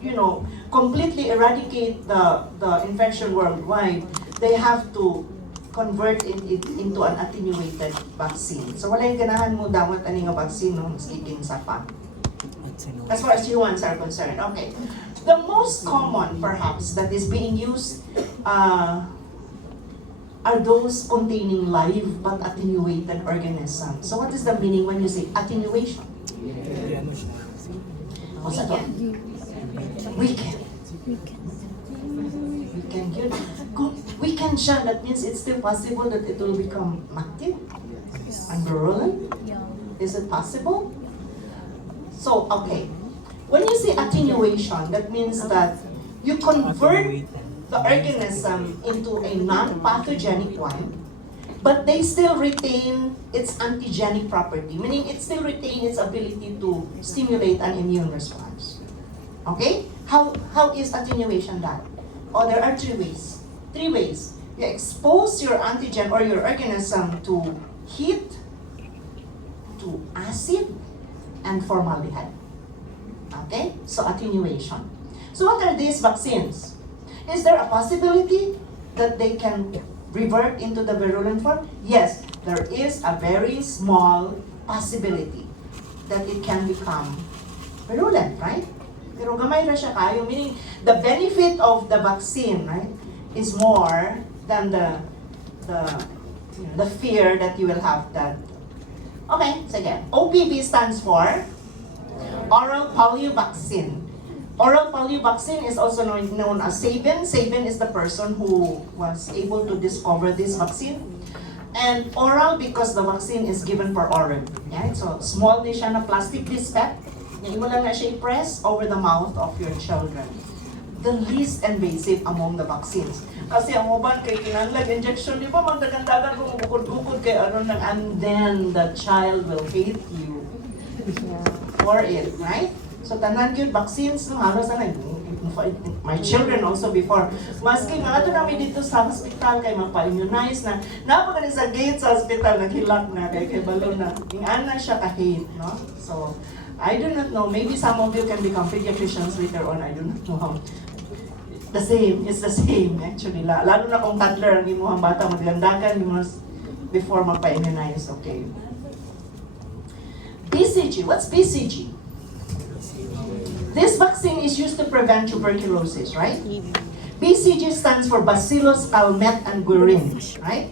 completely eradicate the infection worldwide, they have to convert it into an attenuated vaccine. So wala yung ganahan mo damot ani nga vaccine no, maski kinsa pa. as far as humans are concerned. Okay. The most common, perhaps, that is being used are those containing live but attenuated organisms. So what is the meaning when you say attenuation? What's that? Weaken. Weaken. Yun. Kung weaken siya, that means it's still possible that it will become active and virulent. Is it possible? So, okay. When you say attenuation, that means that you convert the organism into a non-pathogenic one, but they still retain its antigenic property, meaning it still retains its ability to stimulate an immune response. Okay? How is attenuation done? Oh, there are three ways. Three ways. You expose your antigen or your organism to heat, to acid, and formaldehyde. Okay? So attenuation. So what are these vaccines? Is there a possibility that they can revert into the virulent form? Yes, there is a very small possibility that it can become virulent, right? Pero gamay na siya kayo, meaning the benefit of the vaccine, right, is more than the fear that you will have that. Okay, sige. OPV stands for oral polio vaccine. Oral polio vaccine is also known as Sabin. Sabin is the person who was able to discover this vaccine. And oral because the vaccine is given for oral. Right? So small ni siya na plastic dispet. Ngayon mo lang na siya i-press over the mouth of your children. The least invasive among the vaccines. Kasi ang uban kay kinahanglan injection, di ba magdagandagan kung bukod-bukod kay ano nang, and then the child will hate you for it, right? So tanan yun, vaccines, no, halos na my children also before. Maski nga ito namin dito sa hospital kay magpa-immunize na napagani sa gate sa hospital, naghilak na kay balon na. Ingan na siya kahit, no? So, I do not know. Maybe some of you can become pediatricians later on. I do not know how. The same. It's the same actually. Lalo na kung toddler ang imuhang bata, maglandagan before magpa-immunize. Okay. BCG. What's BCG? This vaccine is used to prevent tuberculosis, right? BCG stands for Bacillus calmette-guerin, right?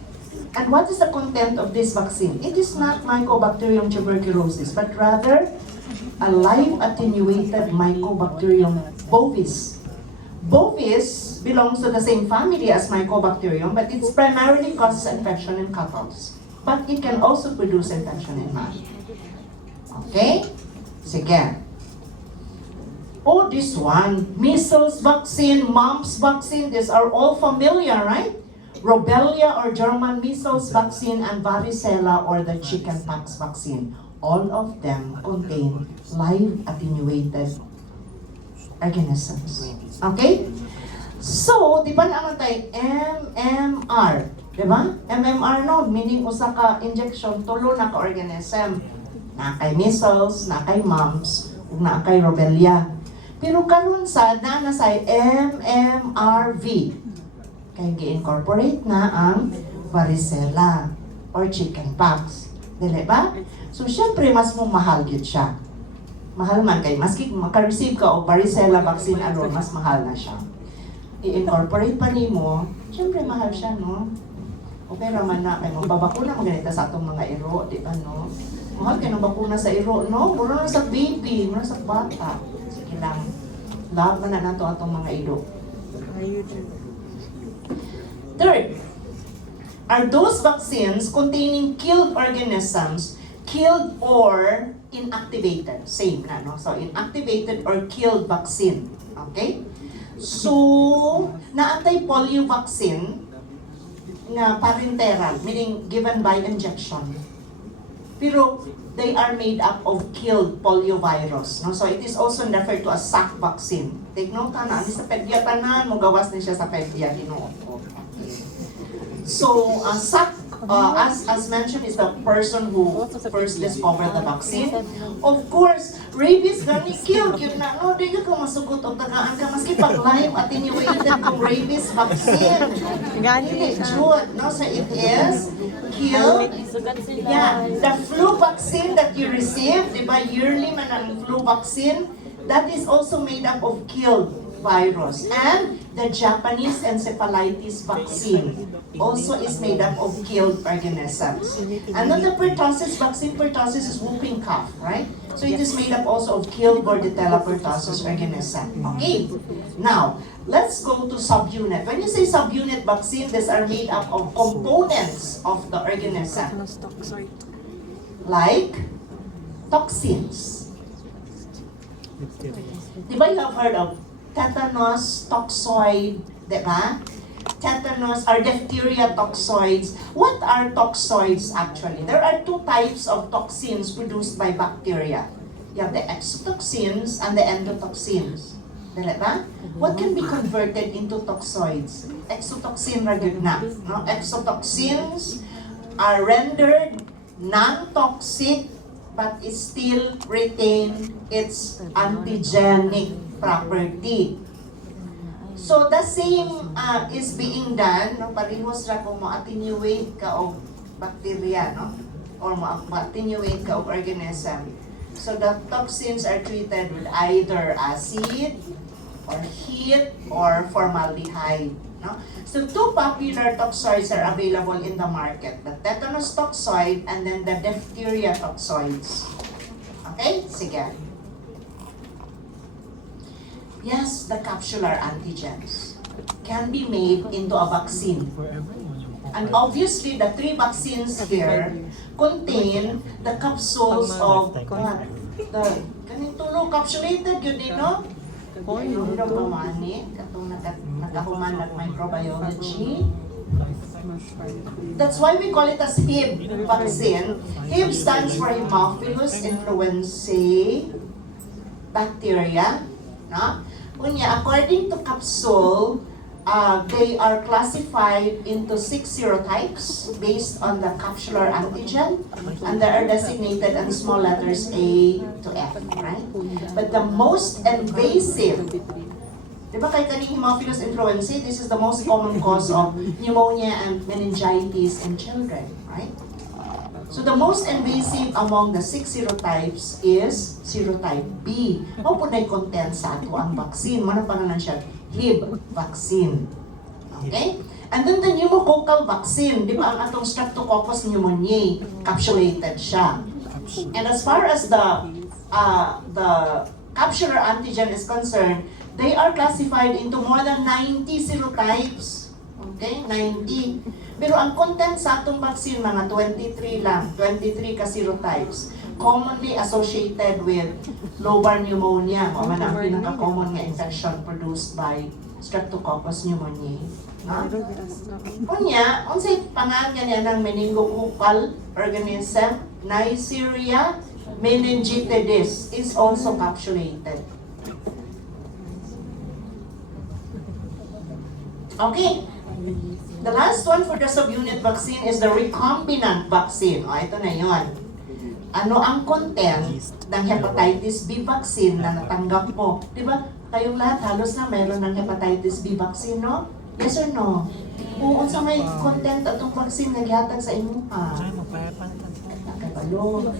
And what is the content of this vaccine? It is not Mycobacterium tuberculosis, but rather a live attenuated Mycobacterium bovis. Bovis belongs to the same family as Mycobacterium, but it primarily causes infection in cattle. But it can also produce infection in man. Okay? Sige. Oh, this one, measles vaccine, mumps vaccine, these are all familiar, right? Rubella or German measles vaccine and varicella or the chickenpox vaccine. All of them contain live attenuated organisms. Okay? So, di ba naman tayo MMR? Di ba? MMR no, meaning usa ka injection, tulo na ka organism. Na kay measles, na kay mumps, ug na kay rubella. Pero karon sa nanasay MMRV, kaya gi-incorporate na ang varicella or chickenpox. Dili ba? So, syempre, mas mahal yun siya. Mahal man kay maski maka-receive ka o varicella vaccine alone, mas mahal na siya. I-incorporate pa nimo, syempre mahal siya, no? O pero man na, kay magbabakuna mo ganito sa atong mga iro, di ba, no? Mahal kayo ng bakuna sa iro, no? Mura na sa baby, mura sa bata. Sige lang. Lahat man na nato atong mga iro. Third, are those vaccines containing killed organisms, killed or inactivated? Same na, no? So, inactivated or killed vaccine. Okay? So, naatay polio vaccine na parenteral, meaning given by injection. Pero, they are made up of killed poliovirus. No? So, it is also referred to as SAC vaccine. Take note na, ani sa pedya tanan, mo gawas na siya sa pedya, ginoon. So, SAC, as mentioned, is the person who first discovered the vaccine. Of course, rabies gani killed yun na, no, di ka masugot o tagaan ka, maski pag live attenuated kung rabies vaccine. Gani jud, no, so it is kill. Sugat sila. Yeah, the flu vaccine that you receive, di ba, yearly man ang flu vaccine, that is also made up of killed virus. And the Japanese encephalitis vaccine also is made up of killed organisms. And then the pertussis vaccine, pertussis is whooping cough, right? So it is made up also of killed Bordetella pertussis organism. Okay, now, let's go to subunit. When you say subunit vaccine, these are made up of components of the organism, like toxins. Di ba you have heard of tetanus, toxoid, di ba? Tetanus or diphtheria toxoids. What are toxoids actually? There are two types of toxins produced by bacteria. You have the exotoxins and the endotoxins. Dili ba? What can be converted into toxoids? Exotoxin ra gyud na, no? Exotoxins are rendered non-toxic but it still retain its antigenic property. So the same is being done, no? Parehos ra kung mo-attenuate ka og bacteria, no? Or mo-attenuate ka og organism. So the toxins are treated with either acid, or heat, or formaldehyde, no? So two popular toxoids are available in the market, the tetanus toxoid and then the diphtheria toxoids. Okay? Sige. Yes, the capsular antigens can be made into a vaccine. And obviously, the three vaccines here contain the capsules of what? The kaning tulo capsulated yun din, no? Yung pamani, katong nakahuman ng microbiology. That's why we call it as HIB vaccine. HIB stands for Haemophilus influenzae bacteria, no? Unya, according to capsule, they are classified into 6 serotypes based on the capsular antigen, and they are designated in small letters A to F, right? But the most invasive, di ba kay kaning Haemophilus influenzae, this is the most common cause of pneumonia and meningitis in children, right? So the most invasive among the 6 serotypes is serotype B. Mao po na'y content sa ato ang vaccine. Mana pangalan siya? HIB vaccine. Okay? And then the pneumococcal vaccine, di ba ang atong Streptococcus pneumoniae, capsulated siya. And as far as the capsular antigen is concerned, they are classified into more than 90 serotypes. Okay? 90. Pero ang content sa atong vaccine, mga 23 lang, 23 ka serotypes, commonly associated with lobar pneumonia, o man ang pinaka-common nga infection produced by Streptococcus pneumoniae. No? Unya, unsay pangalan niya ng meningococcal organism, Neisseria meningitidis is also capsulated. Okay. The last one for the subunit vaccine is the recombinant vaccine. O, ito na yon. Ano ang content ng hepatitis B vaccine na natanggap mo? Di ba? Kayong lahat halos na mayroon ng hepatitis B vaccine, no? Yes or no? Kung sa may content atong vaccine na gihatag sa inyo pa. Nakabalo.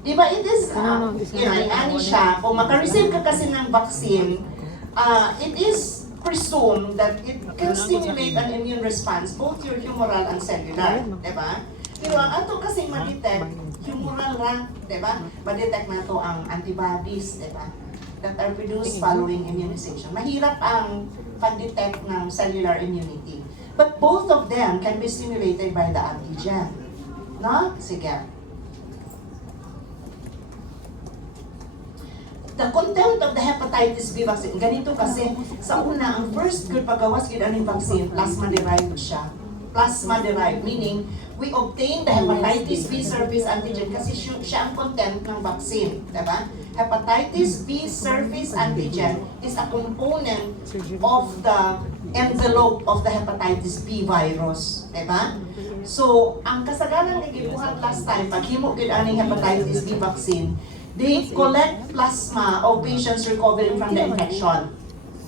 Di ba? It is, ani siya. Kung makareceive ka kasi ng vaccine, it is presume that it can stimulate an immune response, both your humoral and cellular, diba? Pero ang ato kasing ma-detect, humoral ra, diba? Ma-detect na to ang antibodies, diba? That are produced following immunization. Mahirap ang pag-detect ng cellular immunity. But both of them can be stimulated by the antigen. No? Sige. The content of the hepatitis B vaccine, ganito kasi, sa una, ang first good paggawas gid aning vaccine, plasma-derived siya. Plasma-derived, meaning, we obtain the hepatitis B surface antigen kasi siya ang content ng vaccine, diba? Hepatitis B surface antigen is a component of the envelope of the hepatitis B virus, diba? So, ang kasagaran nga gibuhat last time, pag himo gid aning hepatitis B vaccine, they collect plasma of patients recovering from the infection.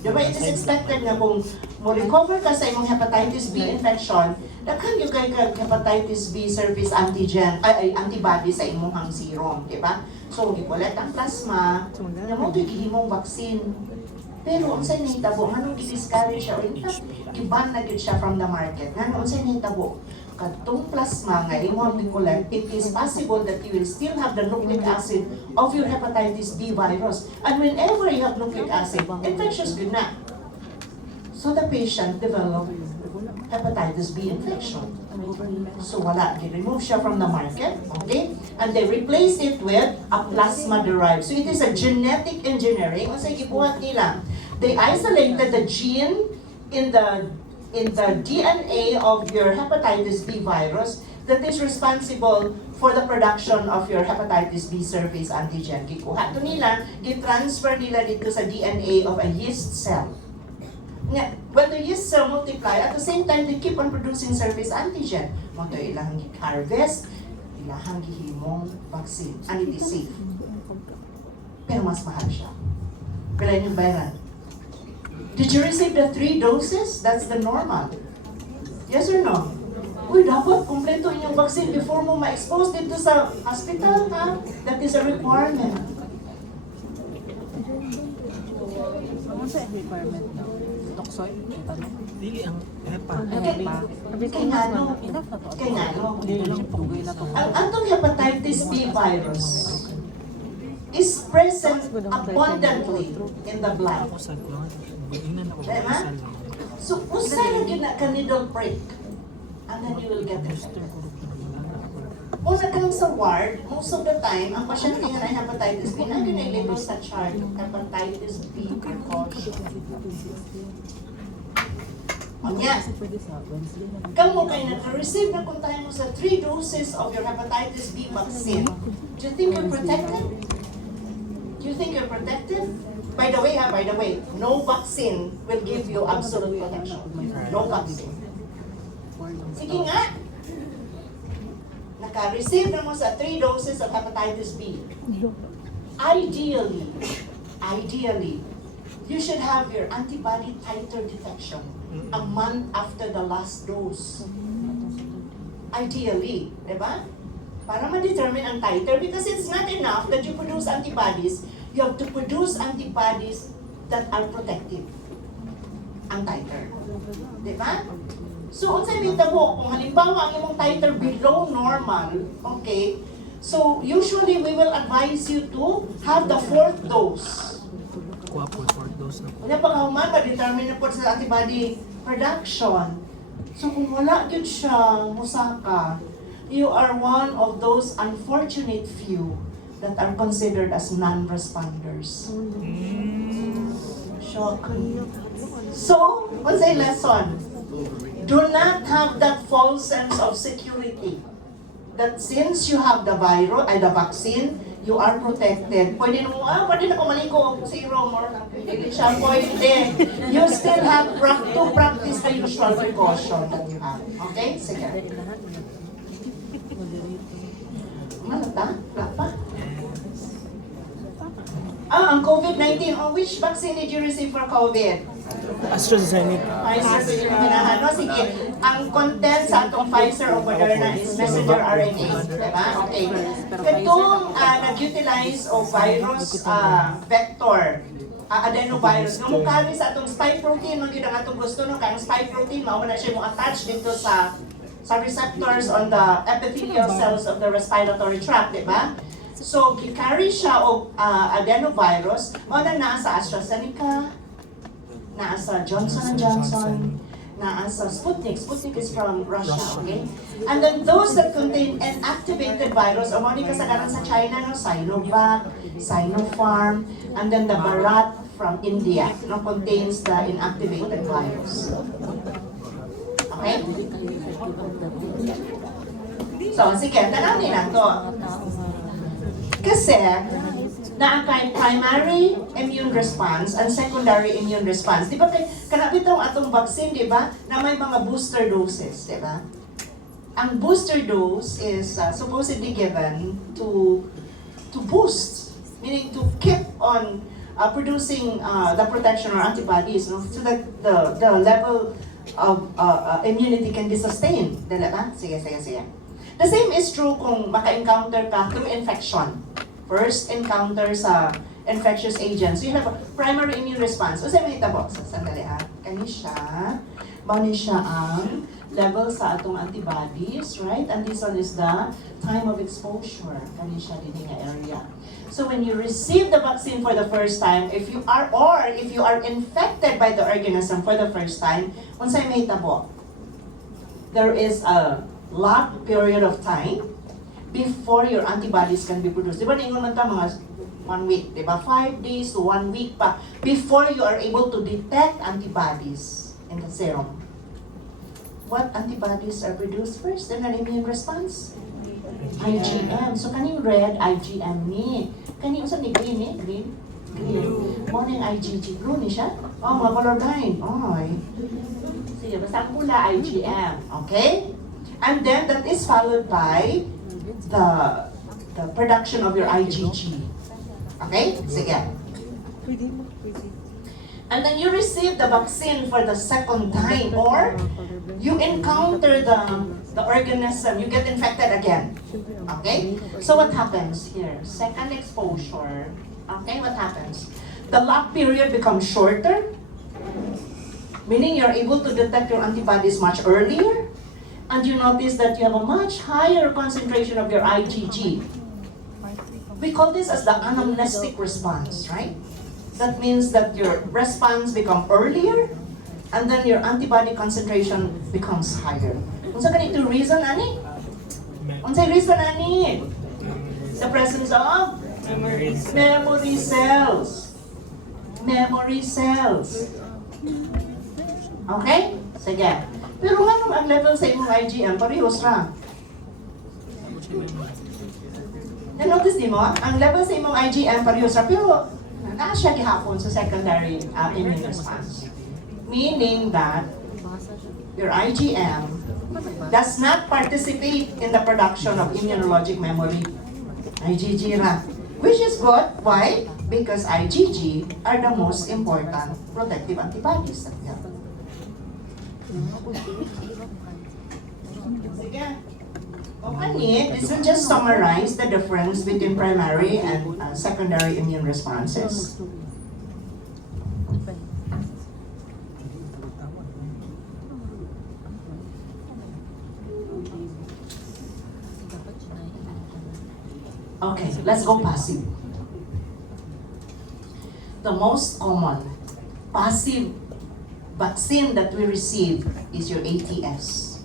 Di ba, it is expected na kung mo recover ka sa imong hepatitis B infection, daghan yung kay hepatitis B surface antigen, ay antibody sa imong hang serum, di ba? So, i-collect ang plasma, na mo gihimong vaccine. Pero unsay nahitabo, nganong gi-discourage siya, or in fact, i-ban na gid siya from the market. Nganong unsay nahitabo? Kadtong plasma nga imong gi-collect, it is possible that you will still have the nucleic acid of your hepatitis B virus. And whenever you have nucleic acid, infectious good na. So the patient developed hepatitis B infection. So wala, they remove siya from the market, okay? And they replace it with a plasma-derived. So it is a genetic engineering. Unsay gibuhat nila? They isolated the gene in the DNA of your hepatitis B virus that is responsible for the production of your hepatitis B surface antigen. Gikuha to nila, gitransfer nila dito sa DNA of a yeast cell. When the yeast cell multiply, at the same time, they keep on producing surface antigen. Mo to ilang harvest, ilang gihimong vaccine, and it is safe. Pero mas mahal siya. Pero yung bayaran. Did you receive the 3 doses? That's the normal. Yes or no? Uy, dapat kumpleto inyong vaccine before mo ma-expose dito sa hospital, ha? That is a requirement. Ano sa requirement na? Toksoy? Dili ang hepa. Kay ngano? Kay ngano? Pugay na to. Ang atong hepatitis B virus is present abundantly in the blood. Ako sad ko. Inan ako Diba? sal. So, usa na gyud na ka needle prick, and then you will get infected. Kung sa kanang sa ward, most of the time, ang pasyente nga na hepatitis B, na label sa chart, hepatitis B precaution. Unya, kamo kayo naka-receive na kung tayo mo sa 3 doses of your hepatitis B vaccine, do you think you're protected? Do you think you're protected? By the way, no vaccine will give you absolute protection. No vaccine. Sige nga. Naka-receive na mo sa 3 doses of hepatitis B. Ideally, you should have your antibody titer detection a month after the last dose. Ideally, di ba? Para ma-determine ang titer, because it's not enough that you produce antibodies, you have to produce antibodies that are protective. Ang titer. Di ba? So, unsay mitabo, kung halimbawa ang imong titer below normal, okay, so usually we will advise you to have the 4th dose. Kuha po 4th dose na po. Kanya pagkahuman, ma-determine na po sa antibody production. So kung wala yun siya, musaka, you are one of those unfortunate few that are considered as non-responders. Shock. So, what's a lesson? Do not have that false sense of security that since you have the virus, the vaccine, you are protected. Pwede na ako maliko zero more lang. Hindi siya pwede. You still have to practice the usual precaution that you have. Okay? Sige. Ano ta? Wala pa? Ang COVID-19. Oh, which vaccine did you receive for COVID? AstraZeneca. Pfizer, so yung pinahano. Sige, ang content sa atong Pfizer o Moderna is messenger RNA. Diba? Okay. Itong nag-utilize o virus vector, adenovirus. Nung mukha sa atong spike protein, nung ang atong gusto, no, kang spike protein, mao na siya mo attach dito sa receptors on the epithelial cells of the respiratory tract, diba? So, gikarry siya o adenovirus, mao na nasa AstraZeneca, nasa Johnson & Johnson, nasa Sputnik. Sputnik is from Russia, okay? And then those that contain inactivated virus, o mga kasagaran sa China, no? Sinovac, Sinopharm, and then the Bharat from India, no? Contains the inactivated virus. Okay? So, sige, tanawin na to. Kasi, na ang primary immune response and secondary immune response. Di ba kanapit itong atong vaccine, di ba, na may mga booster doses, di ba? Ang booster dose is supposedly given to boost, meaning to keep on producing the protection or antibodies, no? So that the level of immunity can be sustained. Dala ba? Sige. The same is true kung maka-encounter ka through infection. First encounter sa infectious agents, you have a primary immune response. O sa may tabo, sandali kani siya ang level sa atong antibodies, right? And this one is the time of exposure. Kani siya din nga area. So when you receive the vaccine for the first time, if you are infected by the organism for the first time, unsay may tabo? There is a locked period of time before your antibodies can be produced. Di ba ningon man ta mga 1 week, di ba? 5 days to 1 week pa before you are able to detect antibodies in the serum. What antibodies are produced first in an immune response? IgM. So kaning red, IgM ni. Kaning usa ni green ni? Green? Morning IgG. Blue ni siya? Oh, mga colorblind. Oy. Sige, basta ang pula IgM. Okay? And then that is followed by the production of your IgG. Okay? Sige. And then you receive the vaccine for the second time, or you encounter the organism, you get infected again. Okay? So what happens here? Second exposure. Okay, what happens? The lock period becomes shorter, meaning you're able to detect your antibodies much earlier, and you notice that you have a much higher concentration of your IgG. We call this as the anamnestic response, right? That means that your response becomes earlier, and then your antibody concentration becomes higher. Unsa ganito reason, ani? Unsay reason, ani? The presence of memory cells. Memory cells. Okay? Sige. Pero nga nung ang level sa imong IgM, parehos ra. Na-notice di mo? Ang level sa imong IgM, parehos ra. Pero naa siya gihapon sa secondary immune response. Meaning that your IgM does not participate in the production of immunologic memory. IgG ra. Which is good. Why? Because IgG are the most important protective antibodies that we have. Sige. Okay, this will just summarize the difference between primary and secondary immune responses. Okay, let's go passive. The most common passive vaccine that we receive is your ATS.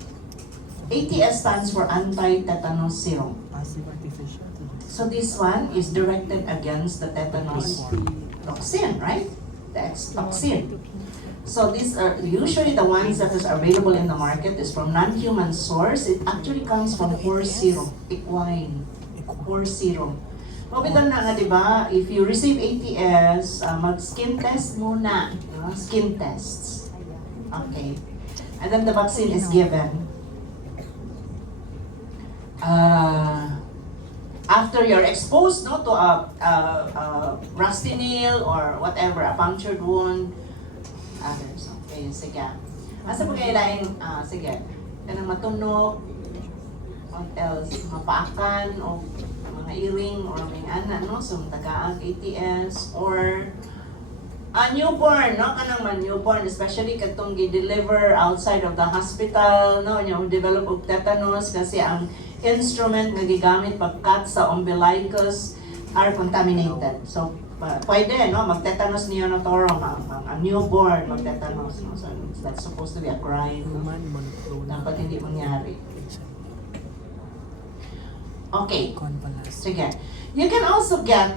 ATS stands for anti-tetanus serum. Passive artificial. So this one is directed against the tetanus toxin, right? The toxin. So these are usually the ones that is available in the market is from non-human source. It actually comes from horse serum, equine, horse serum. Mabitan na nga, di ba? If you receive ATS, mag-skin test muna. No? Skin tests. Okay. And then the vaccine is given. After you're exposed to a rusty nail or whatever, a punctured wound, others. Okay, sige. Asa po kayo lain, sige, kanang matunog, what else, mapaakan, o mga earring, or may so tagaang ATS, or newborn, no? Kanang man newborn, especially katong gi-deliver outside of the hospital, no? Yung develop og tetanus kasi ang instrument nga gigamit pag-cut sa umbilicus are contaminated. So, pwede, no? Mag-tetanus neonatal, ang newborn, mag-tetanus. No? So, that's supposed to be a crime. Dapat hindi mangyari. Okay. Sige. You can also get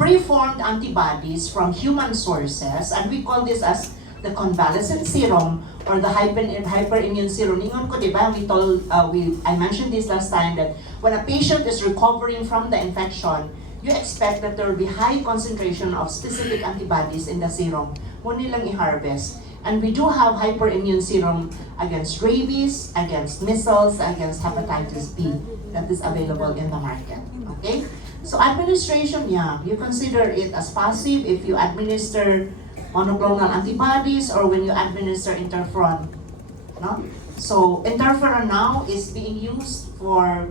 preformed antibodies from human sources, and we call this as the convalescent serum or the hyperimmune serum. Ningon ko, di ba? I mentioned this last time that when a patient is recovering from the infection, you expect that there will be high concentration of specific antibodies in the serum. Muna nilang i-harvest. And we do have hyperimmune serum against rabies, against measles, against hepatitis B that is available in the market. Okay? So administration, yeah, you consider it as passive if you administer monoclonal antibodies or when you administer interferon. No? So interferon now is being used for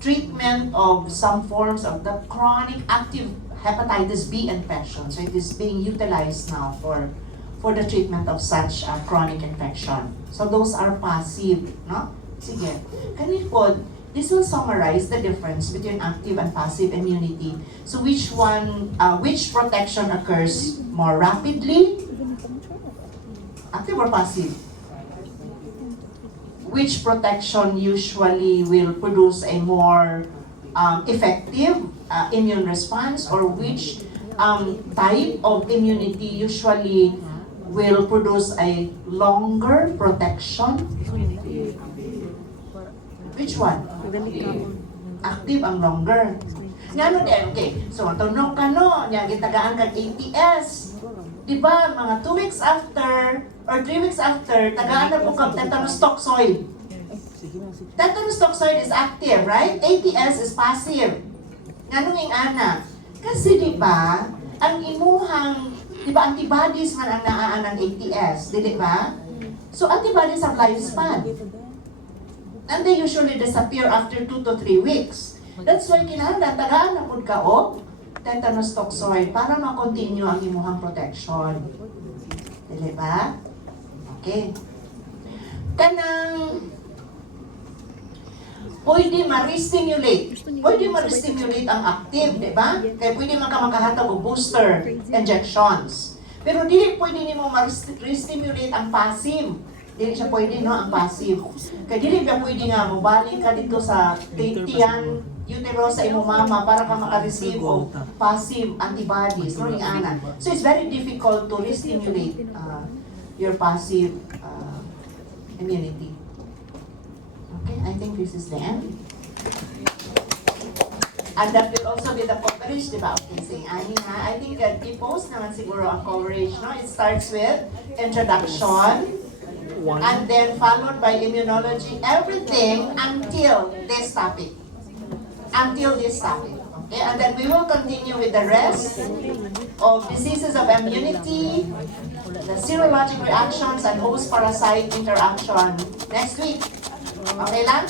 treatment of some forms of the chronic active hepatitis B infection. So it is being utilized now for the treatment of such chronic infection. So those are passive, no? Sige. Can we put, this will summarize the difference between active and passive immunity. So which protection occurs more rapidly? Active or passive? Which protection usually will produce a more effective immune response, or which type of immunity usually will produce a longer protection? Which one? Active ang longer. Ngano din, okay. So, tunong ka no, niya gitagaan kag ATS. Di ba, mga 2 weeks after, or 3 weeks after, tagaan na po kag tetanus toxoid. Tetanus toxoid is active, right? ATS is passive. Nganong ing ana? Kasi di ba, ang imuhang, di ba, antibodies man ang naaan ng ATS, di ba? So, antibodies have lifespan. And they usually disappear after 2 to 3 weeks. That's why kinahanglan tagaan na pud ka og tetanus toxoid para ma-continue ang imuhang protection. Dili ba? Okay. Kanang pwede ma-restimulate ang active, di ba? Kaya pwede makahatag og booster injections. Pero dili pwede nimo ma-restimulate ang passive. Dili siya pwede, no, ang passive. Kaya dili siya pwede nga, mabalik ka dito sa tiyan, utero sa imong mama para ka maka-receive of passive antibodies, no, yung ana. So it's very difficult to restimulate your passive immunity. Okay, I think this is the end. And that will also be the coverage, di ba? Okay, say, I think that i-post naman siguro ang coverage, no? It starts with introduction, and then followed by immunology, everything until this topic. Okay, and then we will continue with the rest of diseases of immunity, the serologic reactions, and host-parasite interaction next week. Okay lang?